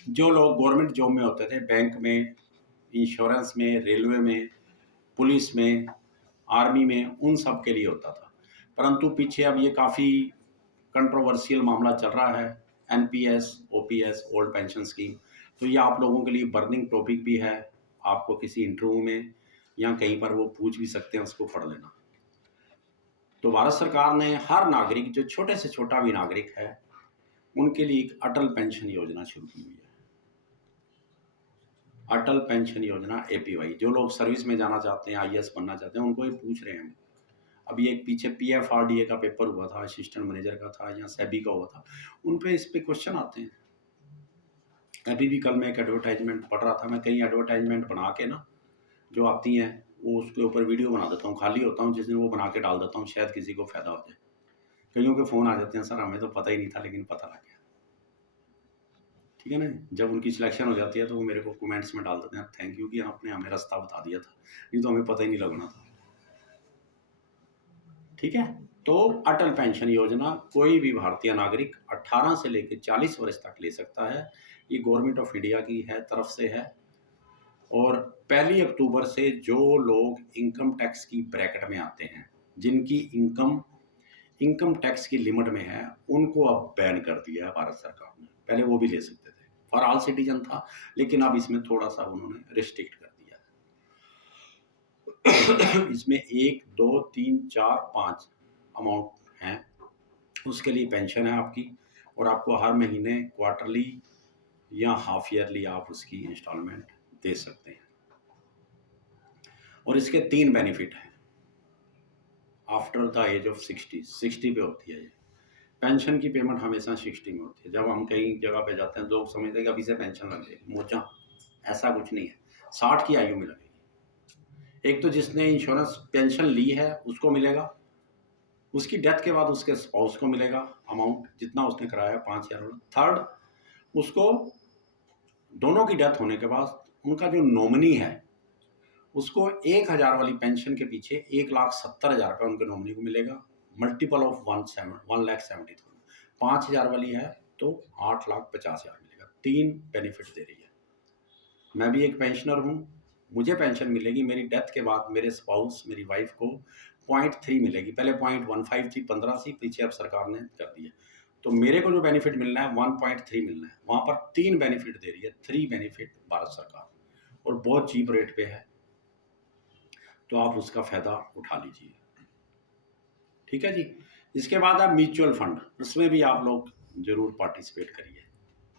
जो लोग गवर्नमेंट जॉब में होते थे, बैंक में, इंश्योरेंस में, रेलवे में, पुलिस में, आर्मी में, उन सब के लिए होता था। परंतु पीछे अब ये काफ़ी कंट्रोवर्शियल मामला चल रहा है, NPS, OPS, old pension scheme. तो ये आप लोगों के लिए बर्निंग टॉपिक भी है, आपको किसी इंटरव्यू में या कहीं पर वो पूछ भी सकते हैं, उसको पढ़ लेना। तो भारत सरकार ने हर नागरिक, जो छोटे से छोटा भी नागरिक है, उनके लिए एक अटल पेंशन योजना शुरू की हुई है। अटल पेंशन योजना APY। जो लोग सर्विस में जाना चाहते हैं, IAS बनना चाहते हैं, उनको ये पूछ रहे हैं। अभी एक पीछे PFRDA का पेपर हुआ था, असिस्टेंट मैनेजर का था या SEBI का हुआ था, उन पे इस पे क्वेश्चन आते हैं। अभी भी कल मैं एक एडवर्टाइजमेंट पढ़ रहा था, मैं कई एडवर्टाइजमेंट बना के ना जो आती हैं वो उसके ऊपर वीडियो बना देता हूँ, खाली होता हूँ जिस दिन वो बना के डाल देता हूँ, शायद किसी को फ़ायदा हो जाए। कईयों के फ़ोन आ जाते हैं, सर हमें तो पता ही नहीं था लेकिन पता लग गया। ठीक है ना। जब उनकी सिलेक्शन हो जाती है तो वो मेरे को कमेंट्स में डाल देते हैं, थैंक यू कि आपने हमें रास्ता बता दिया था, नहीं तो हमें पता ही नहीं लगना था। ठीक है। तो अटल पेंशन योजना कोई भी भारतीय नागरिक 18 से लेकर 40 वर्ष तक ले सकता है। ये गवर्नमेंट ऑफ इंडिया की है, तरफ से है। और 1 अक्टूबर से जो लोग इनकम टैक्स की ब्रैकेट में आते हैं, जिनकी इनकम टैक्स की लिमिट में है, उनको अब बैन कर दिया है भारत सरकार ने। पहले वो भी ले सकते थे, फॉर ऑल सिटीजन था, लेकिन अब इसमें थोड़ा सा उन्होंने रिस्ट्रिक्ट कर दिया है। इसमें 1, 2, 3, 4, 5 अमाउंट हैं, उसके लिए पेंशन है आपकी, और आपको हर महीने क्वार्टरली या हाफ ईयरली आप उसकी इंस्टॉलमेंट दे सकते हैं। और इसके 3 बेनिफिट हैं। आफ्टर द एज ऑफ 60 पे होती है ये पेंशन की पेमेंट, हमेशा 60 में होती है। जब हम कई जगह पे जाते हैं, लोग समझते हैं कि अभी से पेंशन लग जाएगी, मोचा, ऐसा कुछ नहीं है। 60 की आयु में लगेगी। एक तो जिसने इंश्योरेंस पेंशन ली है उसको मिलेगा, उसकी डेथ के बाद उसके स्पाउस को मिलेगा अमाउंट जितना उसने कराया, 5,000। थर्ड, उसको दोनों की डेथ होने के बाद उनका जो नॉमिनी है उसको 1,000 वाली पेंशन के पीछे 1,70,000 रुपये उनके नॉमिनी को मिलेगा, मल्टीपल ऑफ 1,70,000। 5,000 वाली है तो 8,50,000 मिलेगा। 3 बेनिफिट दे रही है। मैं भी एक पेंशनर हूँ, मुझे पेंशन मिलेगी, मेरी डेथ के बाद मेरे स्पाउस, मेरी वाइफ को 0.3 मिलेगी। पहले 0.15 थी, 15 थी, पीछे अब सरकार ने कर दिया। तो मेरे को जो बेनिफिट मिलना है 1.3 मिलना है। वहाँ पर 3 बेनिफिट दे रही है, 3 बेनिफिट भारत सरकार, और बहुत चीप रेट पे है, तो आप उसका फ़ायदा उठा लीजिए। ठीक है जी। इसके बाद आप म्यूचुअल फंड, उसमें भी आप लोग ज़रूर पार्टिसिपेट करिए।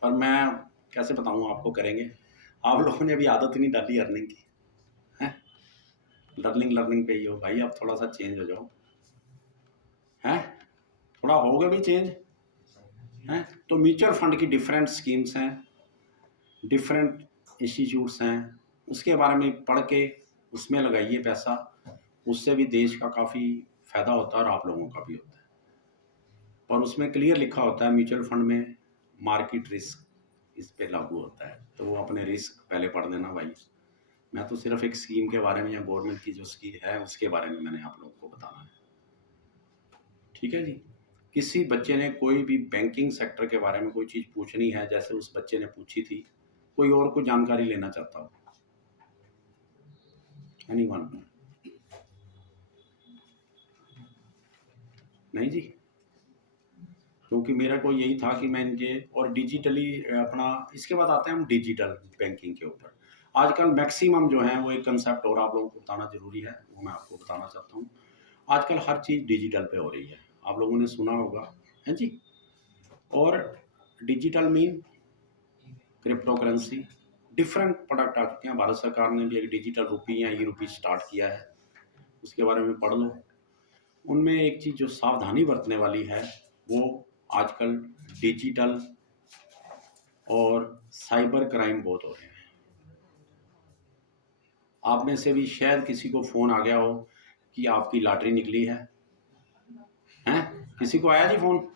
पर मैं कैसे बताऊँ आपको, करेंगे आप लोगों ने अभी आदत नहीं डाली अर्निंग की है, लर्निंग पे ही हो भाई, अब थोड़ा सा चेंज हो जाओ हैं, थोड़ा होगा भी चेंज हैं। तो म्यूचुअल फंड की डिफरेंट स्कीम्स हैं, डिफरेंट इंस्टीट्यूट्स हैं, उसके बारे में पढ़ के उसमें लगाइए पैसा, उससे भी देश का काफ़ी फ़ायदा होता है और आप लोगों का भी होता है। पर उसमें क्लियर लिखा होता है म्यूचुअल फंड में मार्केट रिस्क इस पे लागू होता है, तो वो अपने रिस्क पहले पढ़ देना भाई। मैं तो सिर्फ एक स्कीम के बारे में या गवर्नमेंट की जो स्कीम है उसके बारे में मैंने आप लोगों को बताना है। ठीक है जी। किसी बच्चे ने कोई भी बैंकिंग सेक्टर के बारे में कोई चीज़ पूछनी है, जैसे उस बच्चे ने पूछी थी, कोई और कोई जानकारी लेना चाहता हो? एनीवन? नहीं जी। क्योंकि मेरा को यही था कि मैं इनके और डिजिटली अपना, इसके बाद आते हैं हम डिजिटल बैंकिंग के ऊपर। आजकल मैक्सिमम जो है वो एक कंसेप्ट और आप लोगों को बताना ज़रूरी है, वो मैं आपको बताना चाहता हूँ। आजकल हर चीज़ डिजिटल पे हो रही है, आप लोगों ने सुना होगा है जी। और digital mean crypto currency, different product आ चुके हैं। भारत सरकार ने भी एक डिजिटल रुपी या ई-रुपी स्टार्ट किया है, उसके बारे में पढ़ लो। उनमें एक चीज़ जो सावधानी बरतने वाली है, वो आजकल डिजिटल और साइबर क्राइम बहुत हो रहे हैं। आप में से भी शायद किसी को फ़ोन आ गया हो कि आपकी लॉटरी निकली है, हैं? किसी को आया जी फ़ोन?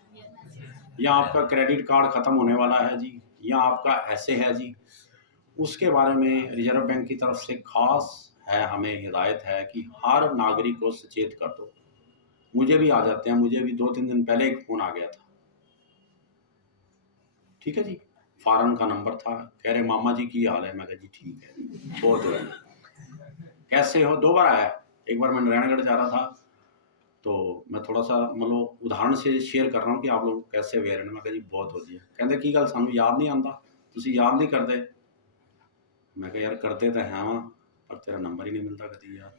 या आपका क्रेडिट कार्ड ख़त्म होने वाला है जी, या आपका ऐसे है जी। उसके बारे में रिजर्व बैंक की तरफ से खास है, हमें हिदायत है कि हर नागरिक को सचेत कर दो। मुझे भी आ जाते हैं, मुझे भी 2-3 दिन पहले एक फ़ोन आ गया था। ठीक है जी। फॉरेन का नंबर था, कह रहे मामा जी की हाल है, मैं कहा जी ठीक है, बहुत हो कैसे हो। 2 बार आया, एक बार मैं नारायणगढ़ जा रहा था, तो मैं थोड़ा सा मतलब उदाहरण से शेयर कर रहा हूँ कि आप लोग कैसे अवेयर हैं। मैं कहा जी बहुत हो जी, कहते की गल सानू याद नहीं आंदा, तुसीं याद नहीं करते। मैं कहा यार करते तो हैं वा पर तेरा नंबर ही नहीं मिलता कभी यार।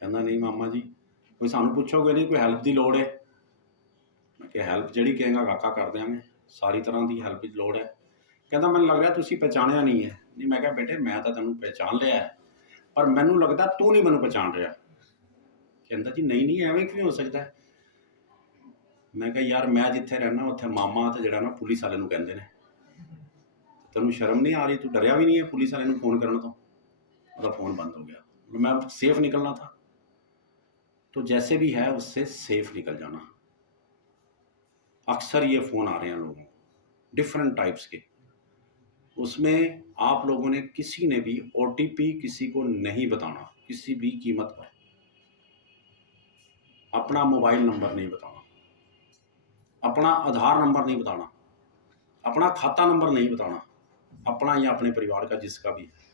कहना नहीं मामा जी कोई सानू पूछोगे नहीं कोई हैल्प की लोड़ है। मैं कहा हैल्प जी कहेंगा काका कर देंगे सारी तरह की हैल्प की लोड़ है। कहता मैंने लग रहा तुसी पहचानिया नहीं है। नहीं मैं कहा बेटे मैं तो तेन पहचान लिया है पर मैनू लगता तू नहीं मैनू पहचान रहा। कहता जी नहीं नहीं एवं क्यों हो सकता है। मैं कहा यार मैं जिथे रहना उत्थे मामा तो जरा ना पुलिस वाले कहते हैं तेन शर्म नहीं आ रही तू डरिया भी नहीं है पुलिस वाले फोन करने तो। उसका फ़ोन बंद हो गया मैं सेफ निकलना था। तो जैसे भी है उससे सेफ निकल जाना। अक्सर ये फ़ोन आ रहे हैं लोगों को डिफरेंट टाइप्स के। उसमें आप लोगों ने किसी ने भी OTP किसी को नहीं बताना किसी भी कीमत पर। अपना मोबाइल नंबर नहीं बताना, अपना आधार नंबर नहीं बताना, अपना खाता नंबर नहीं बताना, अपना या अपने परिवार का जिसका भी है।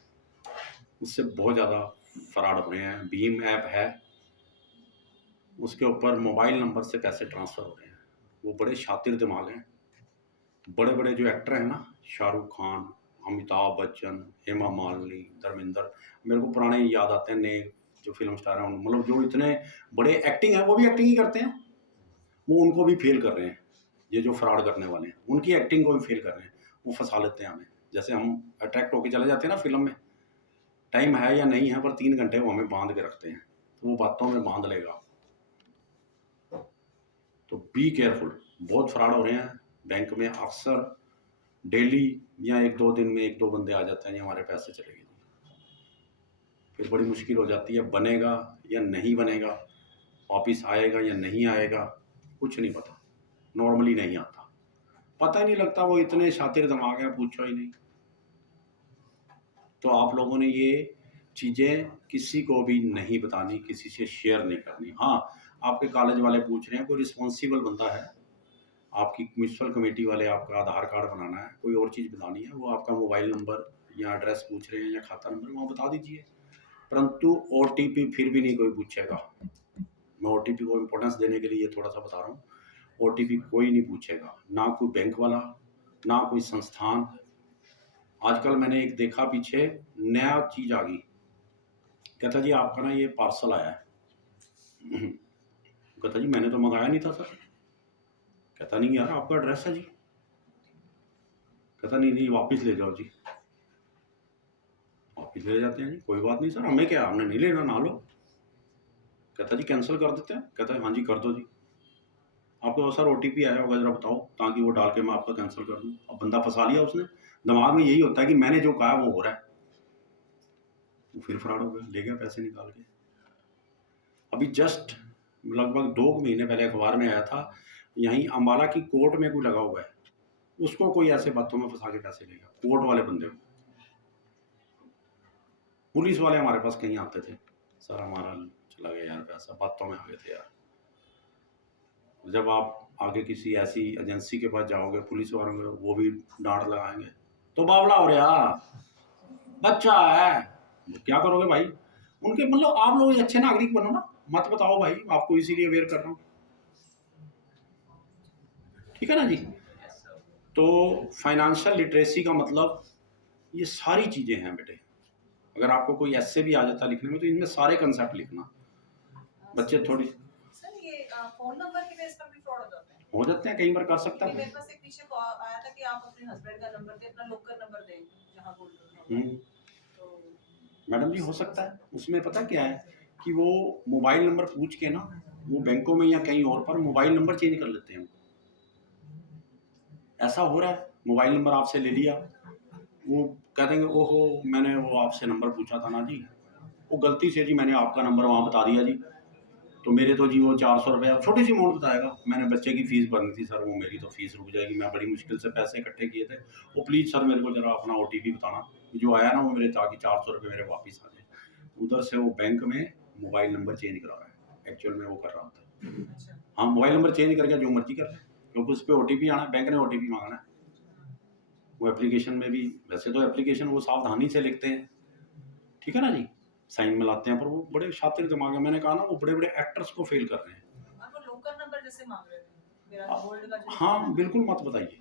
उससे बहुत ज़्यादा फ्रॉड हो रहे हैं। भीम ऐप है उसके ऊपर मोबाइल नंबर से पैसे ट्रांसफ़र हो रहे हैं। वो बड़े शातिर दिमाग हैं। बड़े बड़े जो एक्टर हैं ना शाहरुख खान, अमिताभ बच्चन, हेमा मालिनी, धर्मेंद्र, मेरे को पुराने याद आते हैं। नए जो फिल्म स्टार हैं मतलब जो इतने बड़े एक्टिंग है वो भी एक्टिंग ही करते हैं। वो उनको भी फेल कर रहे हैं। ये जो फ्रॉड करने वाले हैं उनकी एक्टिंग को भी फेल कर रहे हैं। वो फंसा लेते हैं हमें। जैसे हम अट्रैक्ट होकर चले जाते हैं ना फिल्म में, टाइम है या नहीं है पर 3 घंटे वो हमें बांध के रखते हैं। तो वो बातों में बांध लेगा। तो बी केयरफुल। बहुत फ्रॉड हो रहे हैं बैंक में। अक्सर डेली या 1-2 दिन में 1-2 बंदे आ जाते हैं हमारे पैसे चले गए। फिर बड़ी मुश्किल हो जाती है बनेगा या नहीं बनेगा, वापिस आएगा या नहीं आएगा, कुछ नहीं पता। नॉर्मली नहीं आता, पता ही नहीं लगता। वो इतने शातिर दिमाग हैं पूछो ही नहीं। तो आप लोगों ने ये चीज़ें किसी को भी नहीं बतानी, किसी से शेयर नहीं करनी। हाँ आपके कॉलेज वाले पूछ रहे हैं, कोई रिस्पॉन्सिबल बंदा है, आपकी म्यूनसिपल कमेटी वाले आपका आधार कार्ड बनाना है, कोई और चीज़ बतानी है, वो आपका मोबाइल नंबर या एड्रेस पूछ रहे हैं या खाता नंबर, वहाँ बता दीजिए। परंतु OTP फिर भी नहीं कोई पूछेगा। मैं OTP को इम्पोर्टेंस देने के लिए थोड़ा सा बता रहा हूँ। OTP कोई नहीं पूछेगा, ना कोई बैंक वाला, ना कोई संस्थान। आजकल मैंने एक देखा पीछे नया चीज़ आ गई। कहता जी आपका ना ये पार्सल आया है। कहता जी मैंने तो मंगाया नहीं था सर। कहता नहीं यार आपका एड्रेस है जी। कहता नहीं नहीं वापस ले जाओ जी। वापस ले जाते हैं जी, कोई बात नहीं सर हमें क्या, हमने नहीं लेना ना लो। कहता जी कैंसिल कर देते हैं। कहता है हाँ जी कर दो जी। आपको सर OTP आया होगा जरा बताओ ताकि वो डाल के मैं आपका कैंसिल कर दूँ। अब बंदा फंसा लिया उसने। दिमाग में यही होता है कि मैंने जो कहा वो हो रहा है। वो फिर फ्रॉड हो गया, ले गया पैसे निकाल के। अभी जस्ट लगभग 2 महीने पहले अखबार में आया था, यहीं अम्बाला की कोर्ट में कोई लगा हुआ है, उसको कोई ऐसे बातों में फंसा के पैसे लेगा। कोर्ट वाले बंदे को। पुलिस वाले हमारे पास कहीं आते थे, सर हमारा चला गया यार पैसा, बातों में आ गए थे यार। जब आप आगे किसी ऐसी एजेंसी के पास जाओगे पुलिस वालों में, वो भी डांट लगाएंगे तो बावला हो रहा बच्चा है, क्या करोगे भाई उनके। मतलब आप लोग अच्छे नागरिक बनो ना, मत बताओ भाई, आपको इसीलिए अवेयर कर रहा हूँ, ठीक है ना जी। Yes, sir. तो फाइनेंशियल लिटरेसी का मतलब ये सारी चीज़ें हैं बेटे। अगर आपको कोई ऐसे भी आ जाता लिखने में तो इनमें सारे कंसेप्ट लिखना। बच्चे थोड़ी सर ये फोन नंबर के बेस पर भी फ्रॉड हो जाते हैं। हो जाते हैं, कई बार कर सकता क्योंकि है। मेरे पास एक पीछे कॉल आया था कि आप अपने हस्बैंड का नंबर दें, अपना लोकल नंबर दें जहां गोल्ड लोन है। तो मैडम जी हो सकता है उसमें पता क्या है कि वो मोबाइल नंबर पूछ के ना वो बैंकों में या कहीं और पर मोबाइल नंबर चेंज कर लेते हैं। ऐसा हो रहा है, मोबाइल नंबर आपसे ले लिया, वो कह देंगे ओहो मैंने वो आपसे नंबर पूछा था ना जी, वो गलती से जी मैंने आपका नंबर वहाँ बता दिया जी, तो मेरे तो जी वो 400 रुपये, छोटी सी अमाउंट बताएगा, मैंने बच्चे की फ़ीस भरनी थी सर, वो मेरी तो फ़ीस रुक जाएगी, मैं बड़ी मुश्किल से पैसे इकट्ठे किए थे, वो प्लीज़ सर मेरे को ज़रा अपना OTP बताना जो आया ना वो मेरे, ताकि 400 रुपये मेरे वापस आ जाए। उधर से वो बैंक में मोबाइल नंबर चेंज करा रहा है, एक्चुअल में वो कर रहा होता है। अच्छा हाँ मोबाइल नंबर चेंज करके जो मर्जी कर ले, क्योंकि उस पर OTP आना है, बैंक ने OTP मांगना है। वो एप्लीकेशन में भी, वैसे तो एप्लीकेशन वो सावधानी से लिखते हैं, ठीक है ना जी, साइन मिलाते हैं, पर वो बड़े शातिर दिमाग है। मैंने कहा ना वो बड़े बड़े एक्टर्स को फेल कर रहे हैं। और वो लोकल नंबर जैसे मांग रहे थे मेरा गोल्ड का जो हाँ बिल्कुल मत बताइए,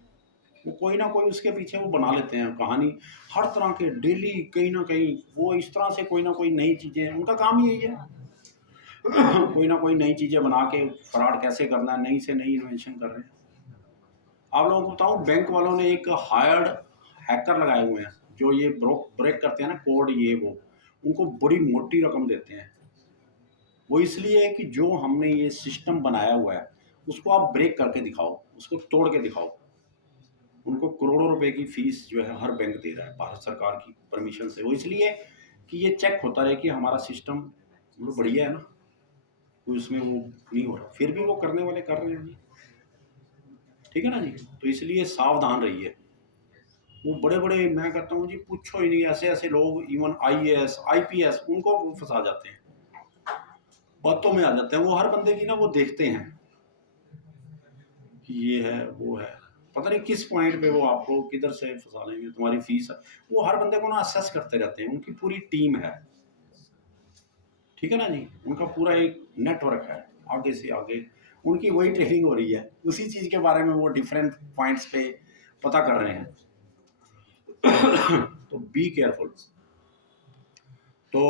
वो कोई ना कोई उसके पीछे वो बना लेते हैं कहानी, हर तरह के डेली कहीं ना कहीं वो इस तरह से कोई ना कोई नई चीज़ें, उनका काम ही यही है कोई ना कोई नई चीज़ें बना के फ्रॉड कैसे करना है, नई से नई इन्वेंशन कर रहे हैं। आप लोगों को बताऊं, बैंक वालों ने एक हायर्ड हैकर लगाए हुए हैं जो ये ब्रेक करते हैं ना कोड, ये वो उनको बड़ी मोटी रकम देते हैं। वो इसलिए है कि जो हमने ये सिस्टम बनाया हुआ है उसको आप ब्रेक करके दिखाओ, उसको तोड़ के दिखाओ। उनको करोड़ों रुपए की फीस जो है हर बैंक दे रहा है भारत सरकार की परमिशन से। वो इसलिए कि ये चेक होता रहे कि हमारा सिस्टम मतलब बढ़िया है ना, कोई उसमें वो नहीं हो रहा। फिर भी वो करने वाले कर रहे हैं जी, ठीक है ना जी। तो इसलिए सावधान रहिए। वो बड़े बड़े, मैं कहता हूँ जी पूछो ही नहीं, ऐसे ऐसे लोग इवन IAS IPS उनको वो फंसा जाते हैं, बातों में आ जाते हैं। वो हर बंदे की ना वो देखते हैं कि ये है वो है, पता नहीं किस पॉइंट पे वो आपको किधर से फंसा लेंगे, तुम्हारी फीस है। वो हर बंदे को ना असेस करते रहते हैं, उनकी पूरी टीम है, ठीक है ना जी। उनका पूरा एक नेटवर्क है, आगे से आगे उनकी वही ट्रेनिंग हो रही है, उसी चीज़ के बारे में वो डिफरेंट पॉइंट्स पे पता कर रहे हैं तो बी केयरफुल। तो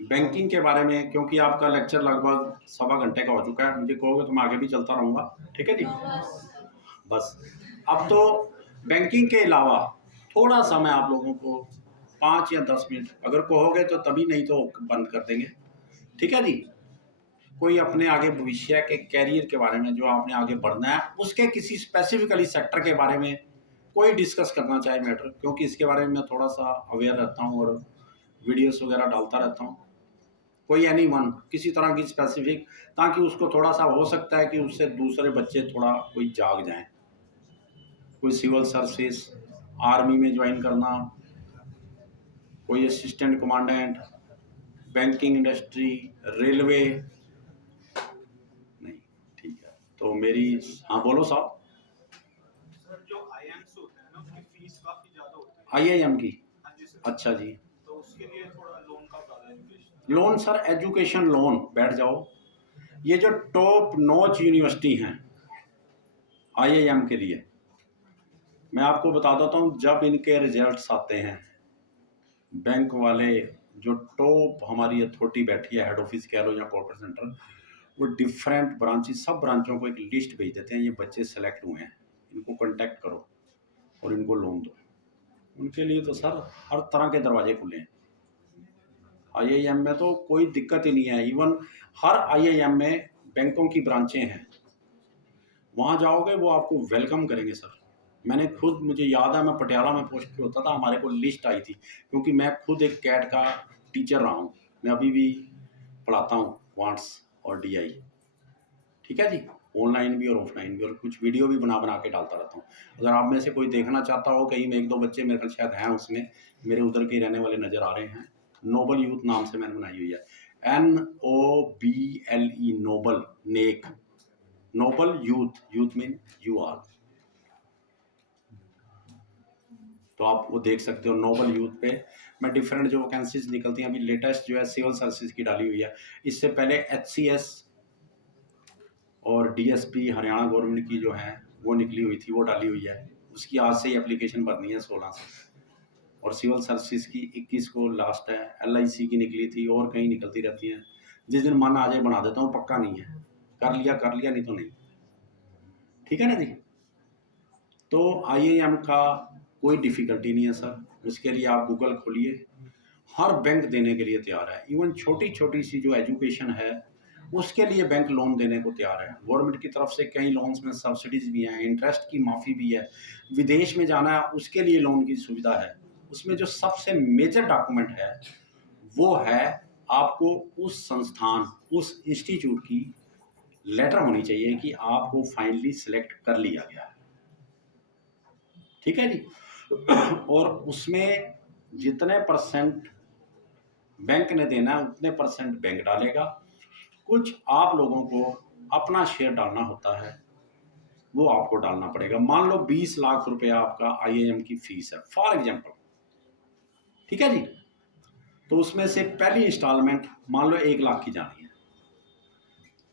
बैंकिंग के बारे में, क्योंकि आपका लेक्चर लगभग 1.25 घंटे का हो चुका है, मुझे कहोगे तो मैं आगे भी चलता रहूँगा, ठीक है जी। बस अब तो बैंकिंग के अलावा थोड़ा सा मैं आप लोगों को 5 या 10 मिनट अगर कहोगे तो तभी, नहीं तो बंद कर देंगे, ठीक है जी। कोई अपने आगे भविष्य के कैरियर के बारे में, जो आपने आगे बढ़ना है उसके किसी स्पेसिफिकली सेक्टर के बारे में कोई डिस्कस करना चाहे मैटर, क्योंकि इसके बारे में मैं थोड़ा सा अवेयर रहता हूँ और वीडियोस वगैरह डालता रहता हूँ। कोई एनी वन किसी तरह की स्पेसिफिक, ताकि उसको थोड़ा सा हो सकता है कि उससे दूसरे बच्चे थोड़ा कोई जाग जाएं। कोई सिविल सर्विस, आर्मी में ज्वाइन करना, कोई assistant commandant, banking industry, railway, नहीं, ठीक है। तो मेरी, हाँ बोलो साहब। सर जो IIMs होते हैं ना उसकी फीस काफी ज्यादा होती है। IIM की? हाँ जी सर। अच्छा जी। तो उसके लिए थोड़ा लोन का बता दें। लोन सर, एजुकेशन लोन, बैठ जाओ। ये जो टॉप नॉच यूनिवर्सिटी हैं IIM के लिए, मैं आपको बता देता हूँ, जब इनके रिजल्ट्स आते हैं, बैंक वाले जो टॉप हमारी अथॉरिटी बैठी है, हेड ऑफिस कह लो या कॉर्पोरेट सेंटर, वो डिफरेंट ब्रांचेस, सब ब्रांचों को एक लिस्ट भेज देते हैं, ये बच्चे सेलेक्ट हुए हैं, इनको कांटेक्ट करो और इनको लोन दो। उनके लिए तो सर हर तरह के दरवाजे खुले हैं। IIM में तो कोई दिक्कत ही नहीं है। इवन हर IIM में बैंकों की ब्रांचें हैं, वहाँ जाओगे वो आपको वेलकम करेंगे सर। मैंने खुद, मुझे याद है मैं पटियाला में पोस्ट पे होता था, हमारे को लिस्ट आई थी, क्योंकि मैं खुद एक कैट का टीचर रहा हूँ, मैं अभी भी पढ़ाता हूँ क्वांट्स और DI, ठीक है जी, ऑनलाइन भी और ऑफलाइन भी, और कुछ वीडियो भी बना बना के डालता रहता हूँ। अगर आप में से कोई देखना चाहता हो, कहीं में 1-2 बच्चे मेरे ख्याल शायद हैं उसमें, मेरे उधर के रहने वाले नज़र आ रहे हैं। नोबल यूथ नाम से मैंने बनाई हुई है, NOBLE, नोबल, नेक, noble youth, youth mean you are. तो आप वो देख सकते हो नोबल यूथ पे मैं डिफरेंट जो वैकेंसीज निकलती हैं, अभी लेटेस्ट जो है सिविल सर्विसेज की डाली हुई है, इससे पहले HCS और DSP हरियाणा गवर्नमेंट की जो है वो निकली हुई थी, वो डाली हुई है, उसकी आज से ही एप्लीकेशन भरनी है 16 से। और सिविल सर्विसेज की 21 को लास्ट है, LIC की निकली थी, और कहीं निकलती रहती हैं, जिस दिन मन आ जाए बना देता हूँ, पक्का नहीं है, कर लिया नहीं तो नहीं, ठीक है ना जी। तो IIM का कोई डिफ़िकल्टी नहीं है सर, उसके लिए आप गूगल खोलिए, हर बैंक देने के लिए तैयार है। इवन छोटी छोटी सी जो एजुकेशन है उसके लिए बैंक लोन देने को तैयार है। गवर्नमेंट की तरफ से कई लोन्स में सब्सिडीज भी हैं, इंटरेस्ट की माफ़ी भी है। विदेश में जाना है उसके लिए लोन की सुविधा है। उसमें जो सबसे मेजर डॉक्यूमेंट है वो है आपको उस संस्थान, उस इंस्टीट्यूट की लेटर होनी चाहिए कि आपको फाइनली सिलेक्ट कर लिया गया है, ठीक है जी। और उसमें जितने % बैंक ने देना है उतने % बैंक डालेगा। कुछ आप लोगों को अपना शेयर डालना होता है, वो आपको डालना पड़ेगा। मान लो 20 लाख रुपया आपका IIM की फीस है फॉर एग्जांपल, ठीक है जी। तो उसमें से पहली इंस्टॉलमेंट मान लो 1 लाख की जानी है,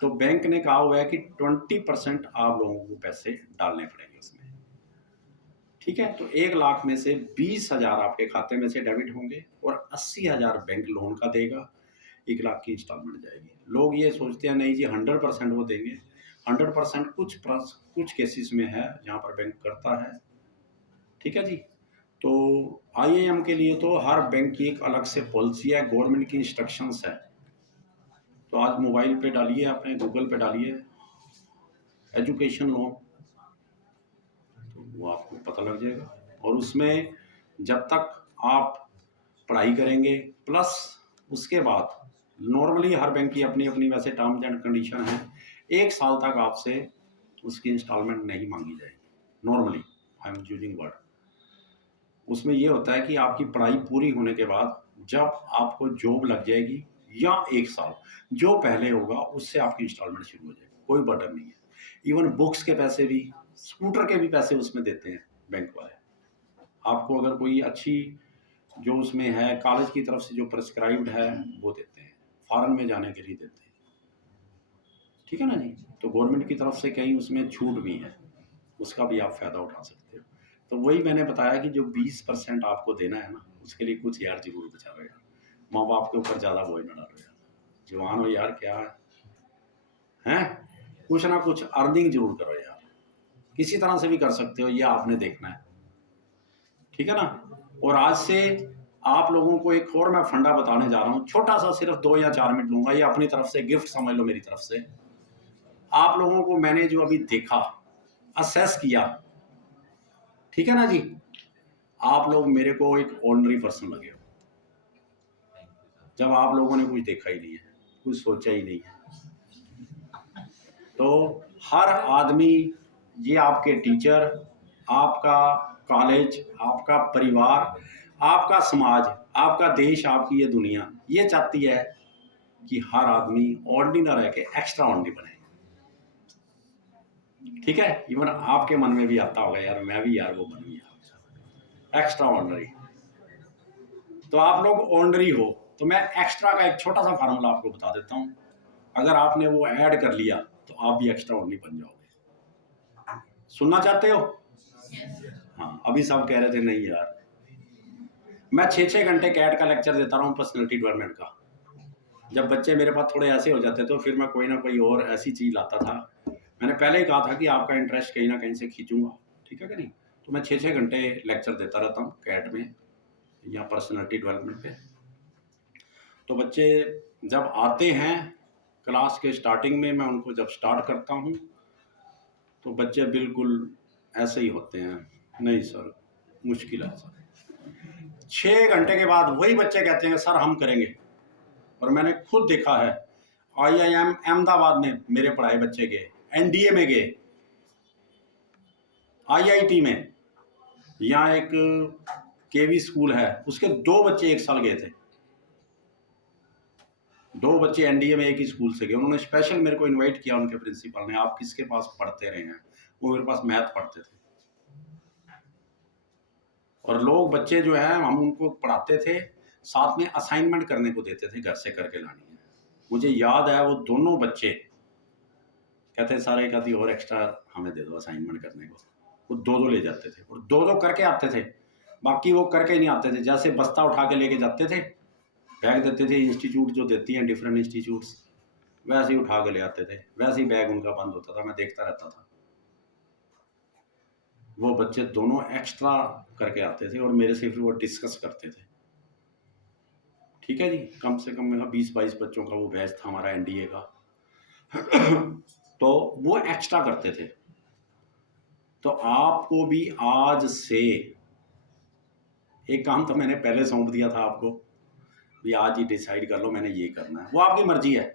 तो बैंक ने कहा हुआ है कि 20% आप लोगों को पैसे डालने पड़ेंगे उसमें। ठीक है, तो 1 लाख में से 20,000 आपके खाते में से डेबिट होंगे और 80,000 बैंक लोन का देगा, 1 लाख की इंस्टॉलमेंट जाएगी। लोग ये सोचते हैं नहीं जी 100% वो देंगे, 100% कुछ केसेस में है जहाँ पर बैंक करता है। ठीक है जी, तो IAM के लिए तो हर बैंक की एक अलग से पॉलिसी है, गवर्नमेंट की इंस्ट्रक्शंस है। तो आज मोबाइल पे डालिए, अपने गूगल पे डालिए एजुकेशन लोन, तो वो आपको पता लग जाएगा। और उसमें जब तक आप पढ़ाई करेंगे प्लस उसके बाद नॉर्मली हर बैंक की अपनी अपनी वैसे टर्म्स एंड कंडीशन है, 1 साल तक आपसे उसकी इंस्टॉलमेंट नहीं मांगी जाएगी normally, I am using word. उसमें ये होता है कि आपकी पढ़ाई पूरी होने के बाद जब आपको जॉब लग जाएगी या 1 साल जो पहले होगा उससे आपकी इंस्टॉलमेंट शुरू हो जाएगी, कोई बर्डन नहीं है। इवन बुक्स के पैसे भी, स्कूटर के भी पैसे उसमें देते हैं बैंक वाले। आपको अगर कोई अच्छी जो उसमें है कॉलेज की तरफ से जो प्रिस्क्राइब्ड है वो देते हैं, फॉरेन में जाने के लिए देते हैं। ठीक है ना जी, तो गवर्नमेंट की तरफ से कहीं उसमें छूट भी है, उसका भी आप फ़ायदा उठा सकते हो। तो वही मैंने बताया कि जो 20% आपको देना है ना, उसके लिए कुछ यार जरूर बचा लो यार, माँ बाप के ऊपर ज़्यादा बोझ न डालो यार, जवान हो यार, क्या है कुछ ना कुछ अर्निंग जरूर करो यार, किसी तरह से भी कर सकते हो, ये आपने देखना है। ठीक है ना। और आज से आप लोगों को एक और मैं फंडा बताने जा रहा हूँ, छोटा सा, सिर्फ 2 या 4 मिनट लूंगा, ये अपनी तरफ से गिफ्ट समझ लो मेरी तरफ से। आप लोगों को मैंने जो अभी देखा, असेस किया, ठीक है ना जी, आप लोग मेरे को एक ऑर्डिनरी पर्सन लगे हो जब आप लोगों ने कुछ देखा ही नहीं है, कुछ सोचा ही नहीं है। तो हर आदमी, ये आपके टीचर, आपका कॉलेज, आपका परिवार, आपका समाज, आपका देश, आपकी ये दुनिया ये चाहती है कि हर आदमी ऑर्डिनरी रह के एक्स्ट्रा ऑर्डिनरी बने। ठीक है, इवन आपके मन में भी आता होगा यार मैं भी यार वो बनूं यार एक्स्ट्रा ऑर्डिनरी। तो आप लोग ऑर्डिनरी हो, तो मैं एक्स्ट्रा का एक छोटा सा फार्मूला आपको बता देता हूँ, अगर आपने वो ऐड कर लिया तो आप भी एक्स्ट्रा ऑर्डिनरी बन जाओगे। सुनना चाहते हो? हाँ, अभी सब कह रहे थे नहीं यार। मैं 6-6 घंटे कैट का लेक्चर देता रहा हूँ पर्सनैलिटी डेवलपमेंट का। जब बच्चे मेरे पास थोड़े ऐसे हो जाते तो फिर मैं कोई ना कोई और ऐसी चीज़ लाता था। मैंने पहले ही कहा था कि आपका इंटरेस्ट कहीं ना कहीं से खींचूंगा, ठीक है कि नहीं। तो मैं 6-6 घंटे लेक्चर देता रहता हूँ कैट में या पर्सनैलिटी डेवलपमेंट पे। तो बच्चे जब आते हैं क्लास के स्टार्टिंग में, मैं उनको जब स्टार्ट करता हूँ तो बच्चे बिल्कुल ऐसे ही होते हैं, नहीं सर मुश्किल है सर। 6 घंटे के बाद वही बच्चे कहते हैं सर हम करेंगे। और मैंने खुद देखा है, IIM अहमदाबाद में मेरे पढ़ाए बच्चे गए, NDA में गए, IIT में, यहाँ एक KV स्कूल है उसके 2 बच्चे 1 साल गए थे। 2 बच्चे NDA में एक ही स्कूल से गए। उन्होंने स्पेशल मेरे को इनवाइट किया, उनके प्रिंसिपल ने, आप किसके पास पढ़ते रहे हैं? वो मेरे पास मैथ पढ़ते थे। और लोग बच्चे जो है हम उनको पढ़ाते थे, साथ में असाइनमेंट करने को देते थे, घर से करके लानी है। मुझे याद है वो दोनों बच्चे कहते सर एक आधी और एक्स्ट्रा हमें दे दो असाइनमेंट करने को। वो 2-2 ले जाते थे और 2-2 करके आते थे, बाकी वो करके ही नहीं आते थे। जैसे बस्ता उठा के लेके जाते थे, बैग देते थे इंस्टीट्यूट जो देती हैं डिफरेंट इंस्टीट्यूट्स, वैसे ही उठा के ले आते थे, वैसे ही बैग उनका बंद होता था, मैं देखता रहता था। वो बच्चे दोनों एक्स्ट्रा करके आते थे और मेरे से फिर वो डिस्कस करते थे। ठीक है जी, कम से कम मेरा 20-22 बच्चों का वो बैच था हमारा NDA का। तो वो एक्स्ट्रा करते थे। तो आपको भी आज से एक काम तो मैंने पहले सौंप दिया था आपको, भी आज ही डिसाइड कर लो मैंने ये करना है, वो आपकी मर्जी है।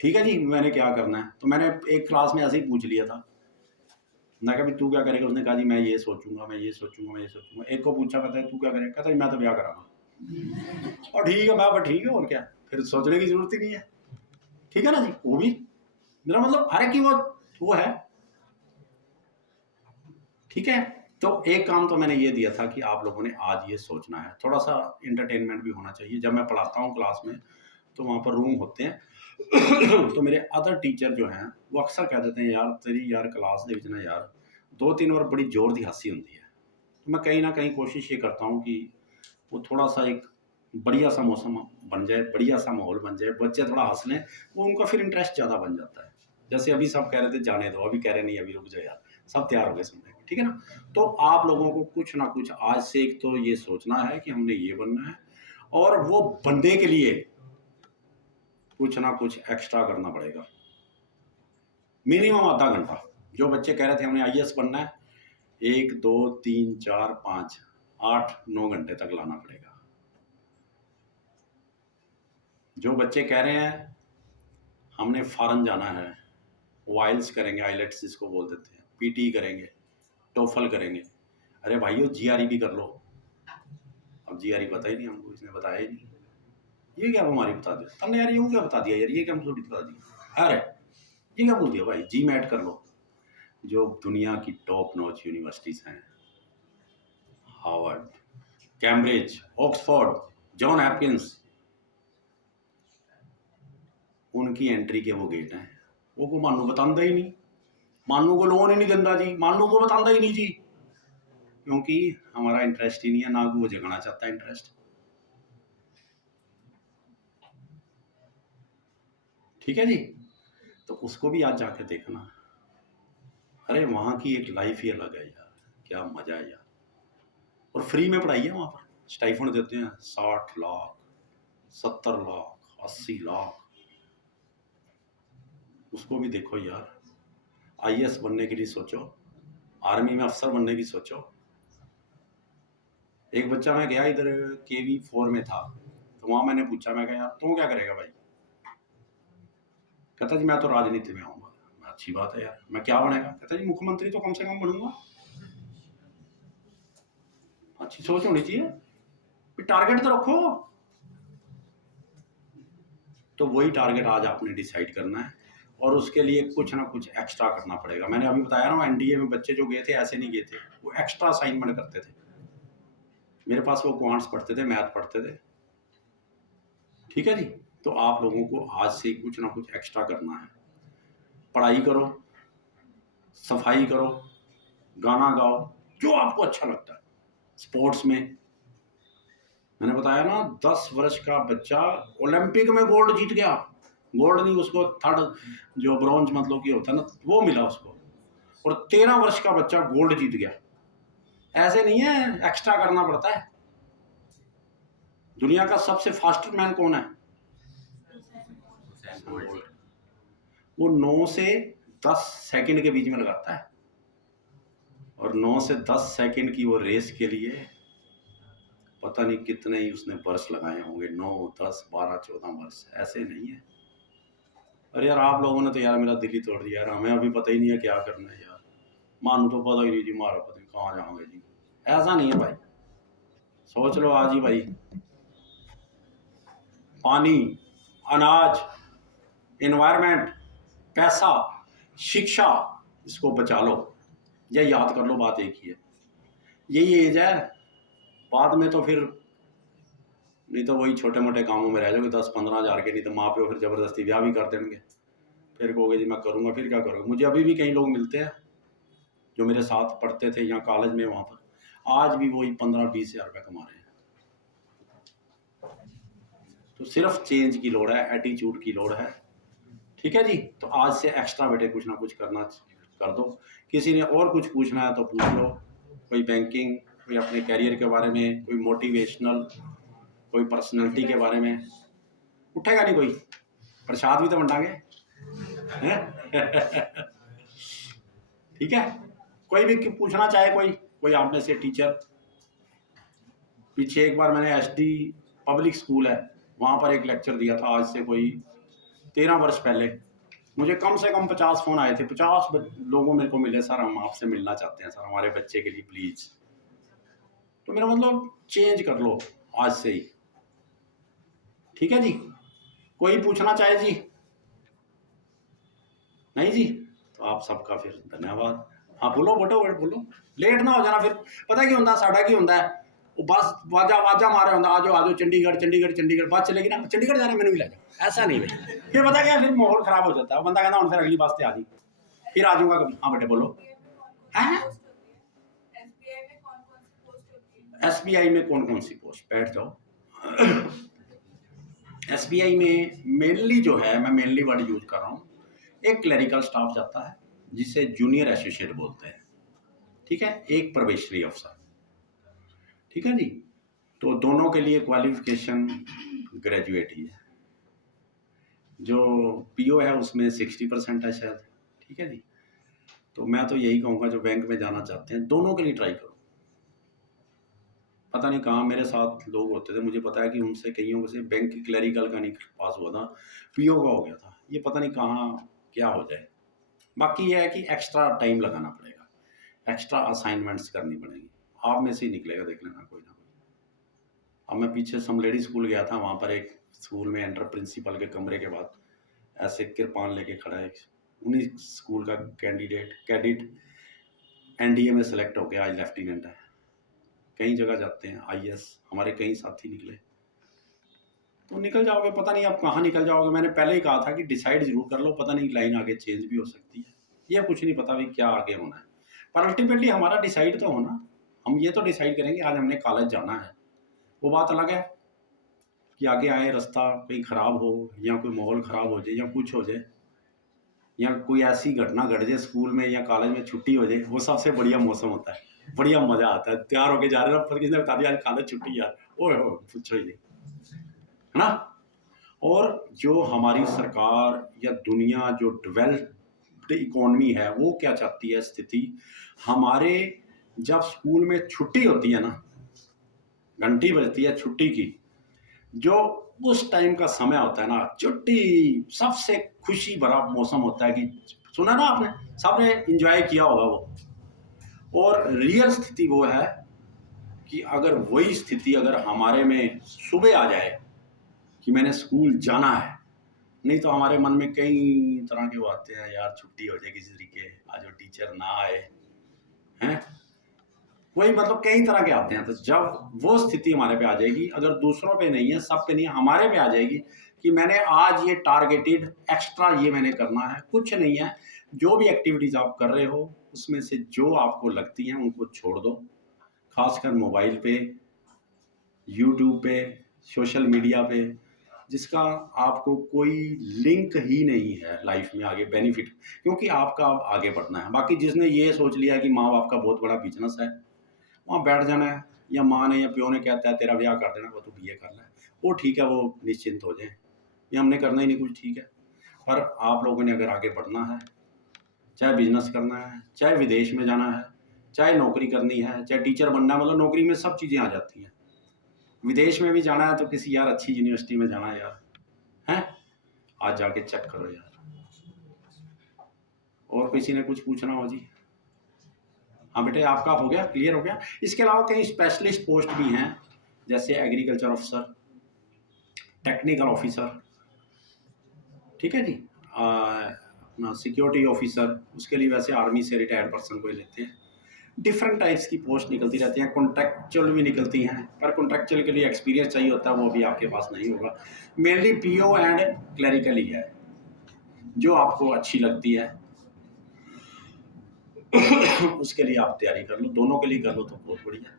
ठीक है जी, मैंने क्या करना है तो मैंने एक क्लास में ऐसे ही पूछ लिया था, मैं कहा तू क्या करेगा? उसने कहा जी मैं ये सोचूंगा, मैं ये सोचूंगा, मैं ये सोचूंगा। एक को पूछा, कहता है तू क्या करेगा? कहता है मैं तो ब्याह कराऊंगा। और ठीक है बाबा, ठीक है, और क्या, फिर सोचने की जरूरत ही नहीं है। ठीक है ना जी, वो भी मेरा मतलब हर एक की वो है। ठीक है, तो एक काम तो मैंने ये दिया था कि आप लोगों ने आज ये सोचना है, थोड़ा सा इंटरटेनमेंट भी होना चाहिए। जब मैं पढ़ाता हूँ क्लास में तो वहाँ पर रूम होते हैं तो मेरे अदर टीचर जो हैं वो अक्सर कह देते हैं यार तेरी यार क्लास दे विच ना यार 2-3 और बड़ी जोर दी हंसी होती है। तो मैं कहीं ना कहीं कोशिश ये करता हूँ कि वो थोड़ा सा एक बढ़िया सा मौसम बन जाए, बढ़िया सा माहौल बन जाए, बच्चे थोड़ा हंस लें, वो उनका फिर इंटरेस्ट ज़्यादा बन जाता है। जैसे अभी सब कह रहे थे जाने दो, अभी कह रहे नहीं अभी रुक जाओ यार, सब तैयार हो गए सुनने को, ठीक है ना। तो आप लोगों को कुछ ना कुछ आज से एक तो ये सोचना है कि हमने ये बनना है, और वो बनने के लिए कुछ ना कुछ एक्स्ट्रा करना पड़ेगा। मिनिमम आधा घंटा, जो बच्चे कह रहे थे हमने आईएएस बनना है, 1 2 3 4 5 8 9 घंटे तक लाना पड़ेगा। जो बच्चे कह रहे हैं हमने फॉरेन जाना है, वाइल्स करेंगे, आइलेट्स जिसको बोल देते हैं, पीटी करेंगे, टोफल करेंगे, अरे भाइयों जीआरई भी कर लो। अब जीआरई पता ही नहीं हमको, इसने बताया ही नहीं, ये क्या हमारी बता दिया तुमने यार, ये क्या बता दिया यार, ये क्या हमको बता दिया, अरे ये क्या बोल दिया भाई, जी मैट कर लो। जो दुनिया की टॉप नॉच यूनिवर्सिटीज़ हैं, Harvard, Cambridge, Oxford, John Hopkins, उनकी एंट्री के वो गेट हैं। वो को मानू बतांदा ही नहीं, मानू को लोन ही नहीं दिंदा जी, मानू को बतांदा ही नहीं जी, क्योंकि हमारा इंटरेस्ट ही नहीं है, ना कि वो जगाना चाहता है इंटरेस्ट। ठीक है जी, तो उसको भी आज जाके देखना। अरे वहाँ की एक लाइफ ही अलग है यार, क्या मजा है यार, और फ्री में पढ़ाई है वहाँ पर, स्टाइफंड देते हैं 60 लाख 70 लाख 80 लाख। उसको भी देखो यार, आईएएस बनने के लिए सोचो, आर्मी में अफसर बनने की सोचो। एक बच्चा, मैं गया इधर केवी 4 में था, तो वहाँ मैंने पूछा, मैं कहा यार तू क्या करेगा भाई, कहता जी मैं तो राजनीति में आऊँगा। अच्छी बात है यार, मैं क्या बनेगा, कहता जी मुख्यमंत्री तो कम से कम बनूंगा। अच्छी सोच होनी चाहिए, टारगेट तो रखो। तो वही टारगेट आज आपने डिसाइड करना है, और उसके लिए कुछ ना कुछ एक्स्ट्रा करना पड़ेगा। मैंने अभी बताया ना, एनडीए में बच्चे जो गए थे ऐसे नहीं गए थे, वो एक्स्ट्रा असाइनमेंट करते थे। मेरे पास वो क्वांट्स पढ़ते थे, मैथ पढ़ते थे, ठीक है जी। तो आप लोगों को आज से कुछ ना कुछ एक्स्ट्रा करना है। पढ़ाई करो, सफाई करो, गाना गाओ, जो आपको अच्छा लगता है। स्पोर्ट्स में मैंने बताया ना, 10 वर्ष का बच्चा ओलंपिक में गोल्ड जीत गया, गोल्ड नहीं, उसको थर्ड जो ब्रॉन्ज मतलब कि होता है ना, वो मिला उसको, और 13 वर्ष का बच्चा गोल्ड जीत गया। ऐसे नहीं है, एक्स्ट्रा करना पड़ता है। दुनिया का सबसे फास्टेस्ट मैन कौन है? वो 9 से 10 सेकंड के बीच में लगाता है, और 9 से 10 सेकंड की वो रेस के लिए पता नहीं कितने ही उसने वर्ष लगाए होंगे, 9 10 12 14 वर्ष, ऐसे नहीं है। अरे यार आप लोगों ने तो यार मेरा दिल ही तोड़ दिया यार, हमें अभी पता ही नहीं है क्या करना है यार, मानू तो पता ही नहीं जी, मारा पता नहीं कहाँ जाओगे जी। ऐसा नहीं है भाई, सोच लो आज ही भाई, पानी, अनाज, एनवायरनमेंट, पैसा, शिक्षा, इसको बचा लो, या याद कर लो, बात एक ही है, यही एज है। बाद में तो फिर नहीं तो वही छोटे मोटे कामों में रह जाओगे 10-15 हज़ार के, नहीं तो माँ प्यो फिर ज़बरदस्ती ब्याह भी कर देंगे, फिर कहोगे जी मैं करूँगा, फिर क्या करोगे। मुझे अभी भी कई लोग मिलते हैं जो मेरे साथ पढ़ते थे यहाँ कॉलेज में, वहाँ पर आज भी वही 15-20 हज़ार रुपये कमा रहे हैं। तो सिर्फ चेंज की लोड़ है, एटीट्यूड की लोड़ है, ठीक है जी। तो आज से एक्स्ट्रा बेटे कुछ ना कुछ करना कर दो। किसी ने और कुछ पूछना है तो पूछ लो, कोई बैंकिंग, कोई अपने कैरियर के बारे में, कोई मोटिवेशनल, कोई पर्सनैलिटी के बारे में। उठेगा नहीं कोई, प्रसाद भी तो बंटांगे ठीक है। कोई भी पूछना चाहे, कोई आप में से टीचर। पीछे एक बार मैंने एसडी पब्लिक स्कूल है, वहाँ पर एक लेक्चर दिया था, आज से कोई 13 वर्ष पहले। मुझे कम से कम 50 फ़ोन आए थे, 50 लोगों मेरे को मिले, सर हम आपसे मिलना चाहते हैं सर, हमारे बच्चे के लिए प्लीज़। तो मेरा मतलब चेंज कर लो आज से ही, ठीक है जी। कोई पूछना चाहे जी? नहीं जी, तो आप सबका फिर धन्यवाद। हाँ बोलो बोलो बोलो, लेट ना हो जाना फिर। पता क्या होता साढ़ा की होता है, वो बस वाजा मारे होंगे, आ जाओ चंडीगढ़ चंडीगढ़ चंडीगढ़, बस चलेगी ना, चंडीगढ़ जाने मैंने भी ले जाओ, ऐसा नहीं भाई। फिर पता क्या, फिर माहौल खराब हो जाता है, बंदा कहता हूँ फिर अगली बस से आ जी, फिर आ जाऊँगा कभी। हाँ बेटे बोलो, हैं? पोस्ट होती है एसबीआई में, कौन-कौन सी पोस्ट होती है? एसबीआई में कौन कौन सी पोस्ट, बैठ जाओ। एसबीआई में मेनली जो है, मैं मेनली वर्ड यूज कर रहा हूँ, एक क्लरिकल स्टाफ जाता है जिसे जूनियर एसोसिएट बोलते हैं, ठीक है, एक प्रोबेशनरी अफसर, ठीक है जी। तो दोनों के लिए क्वालिफिकेशन ग्रेजुएट ही है। जो पीओ है उसमें 60% है शायद, ठीक है जी। तो मैं तो यही कहूँगा जो बैंक में जाना चाहते हैं दोनों के लिए ट्राई करो। पता नहीं कहाँ मेरे साथ लोग होते थे, मुझे पता है कि उनसे कईयों से बैंक की क्लरिकल का नहीं पास हुआ था, पीओ का हो गया था। ये पता नहीं कहाँ क्या हो जाए। बाकी यह है कि एक्स्ट्रा टाइम लगाना पड़ेगा, एक्स्ट्रा असाइनमेंट्स करनी पड़ेंगी, आप में से ही निकलेगा, देख लेना कोई ना कोई। अब मैं पीछे समलेडी स्कूल गया था, वहाँ पर एक स्कूल में एंटर प्रिंसिपल के कमरे के बाद ऐसे कृपान लेके खड़ा है, उन्हीं स्कूल का कैडेट एनडीए में सेलेक्ट हो गया, आज लेफ्टिनेंट है। कई जगह जाते हैं आईएएस, हमारे कई साथी निकले। तो निकल जाओगे, पता नहीं आप कहाँ निकल जाओगे। मैंने पहले ही कहा था कि डिसाइड जरूर कर लो, पता नहीं लाइन आगे चेंज भी हो सकती है, यह कुछ नहीं पता भी क्या आगे होना है। पर अल्टीमेटली हमारा डिसाइड तो होना, हम ये तो डिसाइड करेंगे आज हमने कॉलेज जाना है। वो बात अलग है कि आगे आए रास्ता कहीं ख़राब हो या कोई माहौल ख़राब हो जाए या कुछ हो जाए या कोई ऐसी घटना घट जाए स्कूल में या कॉलेज में, छुट्टी हो जाए, वो सबसे बढ़िया मौसम होता है, बढ़िया मज़ा आता है। तैयार होके जा रहे हो, पर किसी ने बता दिया आज कॉलेज छुट्टी यार, ओए हो पूछो ही नहीं, है ना। और जो हमारी सरकार या दुनिया जो डेवलप्ड इकोनॉमी है वो क्या चाहती है स्थिति, हमारे जब स्कूल में छुट्टी होती है ना, घंटी बजती है छुट्टी की, जो उस टाइम का समय होता है ना, छुट्टी सबसे खुशी भरा मौसम होता है कि सुना ना आपने, सबने एंजॉय किया होगा वो। और रियल स्थिति वो है कि अगर वही स्थिति अगर हमारे में सुबह आ जाए कि मैंने स्कूल जाना है, नहीं तो हमारे मन में कई तरह के वो आते हैं, यार छुट्टी हो जाए किसी तरीके, आज वो टीचर ना आए हैं, वही मतलब कई तरह के आते हैं। तो जब वो स्थिति हमारे पे आ जाएगी, अगर दूसरों पे नहीं है, सब पे नहीं है, हमारे पे आ जाएगी कि मैंने आज ये टारगेटेड एक्स्ट्रा ये मैंने करना है, कुछ नहीं है, जो भी एक्टिविटीज़ आप कर रहे हो उसमें से जो आपको लगती हैं उनको छोड़ दो। खासकर मोबाइल पे, यूट्यूब पे, सोशल मीडिया पे, जिसका आपको कोई लिंक ही नहीं है लाइफ में आगे बेनिफिट, क्योंकि आपका आगे बढ़ना है। बाकी जिसने ये सोच लिया कि माँ बाप का बहुत बड़ा बिजनेस है, वहाँ बैठ जाना है, या माँ ने या प्यो ने कहता है तेरा ब्याह कर देना, वो तो बीए कर ले, वो ठीक है, वो निश्चिंत हो जाए, ये हमने करना ही नहीं कुछ, ठीक है। पर आप लोगों ने अगर आगे बढ़ना है, चाहे बिजनेस करना है, चाहे विदेश में जाना है, चाहे नौकरी करनी है, चाहे टीचर बनना है, मतलब नौकरी में सब चीज़ें आ जाती हैं। विदेश में भी जाना है तो किसी यार अच्छी यूनिवर्सिटी में जाना है यार, हैं, आज जाके चेक करो यार। और किसी ने कुछ पूछना हो जी? हाँ बेटे, आपका हो गया, क्लियर हो गया। इसके अलावा कई स्पेशलिस्ट पोस्ट भी हैं, जैसे एग्रीकल्चर ऑफिसर, टेक्निकल ऑफिसर, ठीक है जी, अपना सिक्योरिटी ऑफिसर, उसके लिए वैसे आर्मी से रिटायर्ड पर्सन को ही लेते हैं। डिफरेंट टाइप्स की पोस्ट निकलती रहती हैं, कॉन्ट्रैक्चुअल भी निकलती हैं, पर कॉन्ट्रैक्चुअल के लिए एक्सपीरियंस चाहिए होता है, वो अभी आपके पास नहीं होगा। मेनली पीओ एंड क्लरिकल ही है, जो आपको अच्छी लगती है उसके लिए आप तैयारी कर लो, दोनों के लिए कर लो तो बहुत बढ़िया।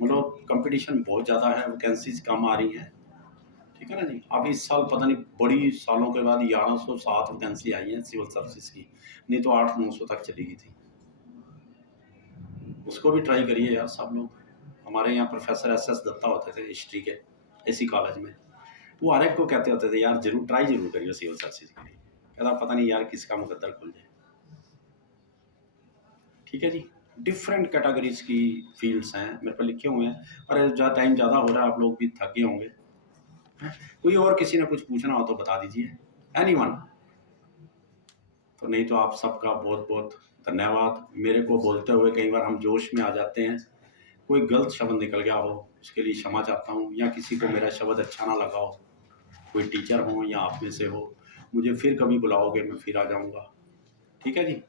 मतलब कंपटीशन बहुत ज़्यादा है, वैकेंसीज कम आ रही हैं, ठीक है ना जी। अब इस साल पता नहीं बड़ी सालों के बाद 1107 वैकेंसी आई हैं सिविल सर्विसेज की, नहीं तो 800-900 तक चली गई थी। उसको भी ट्राई करिए यार सब लोग। हमारे यहाँ प्रोफेसर एस दत्ता होते थे हिस्ट्री के इसी कॉलेज में, वो हर एक को कहते होते थे यार जरूर ट्राई जरूर करिए सिविल सर्विसेज के लिए, कहता पता नहीं यार किसका मुकद्दर खुल जाए, ठीक है जी। डिफरेंट कैटेगरीज की फील्ड्स हैं मेरे पर लिखे हुए हैं, पर टाइम ज़्यादा हो रहा है, आप लोग भी थक गए होंगे। कोई और किसी ने कुछ पूछना हो तो बता दीजिए, एनीवन। तो नहीं तो आप सबका बहुत बहुत धन्यवाद। मेरे को बोलते हुए कई बार हम जोश में आ जाते हैं, कोई गलत शब्द निकल गया हो उसके लिए क्षमा चाहता हूँ, या किसी को मेरा शब्द अच्छा ना लगा हो, कोई टीचर हो या आप में से हो, मुझे फिर कभी बुलाओगे मैं फिर आ जाऊँगा, ठीक है जी।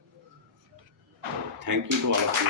Thank you to all of you.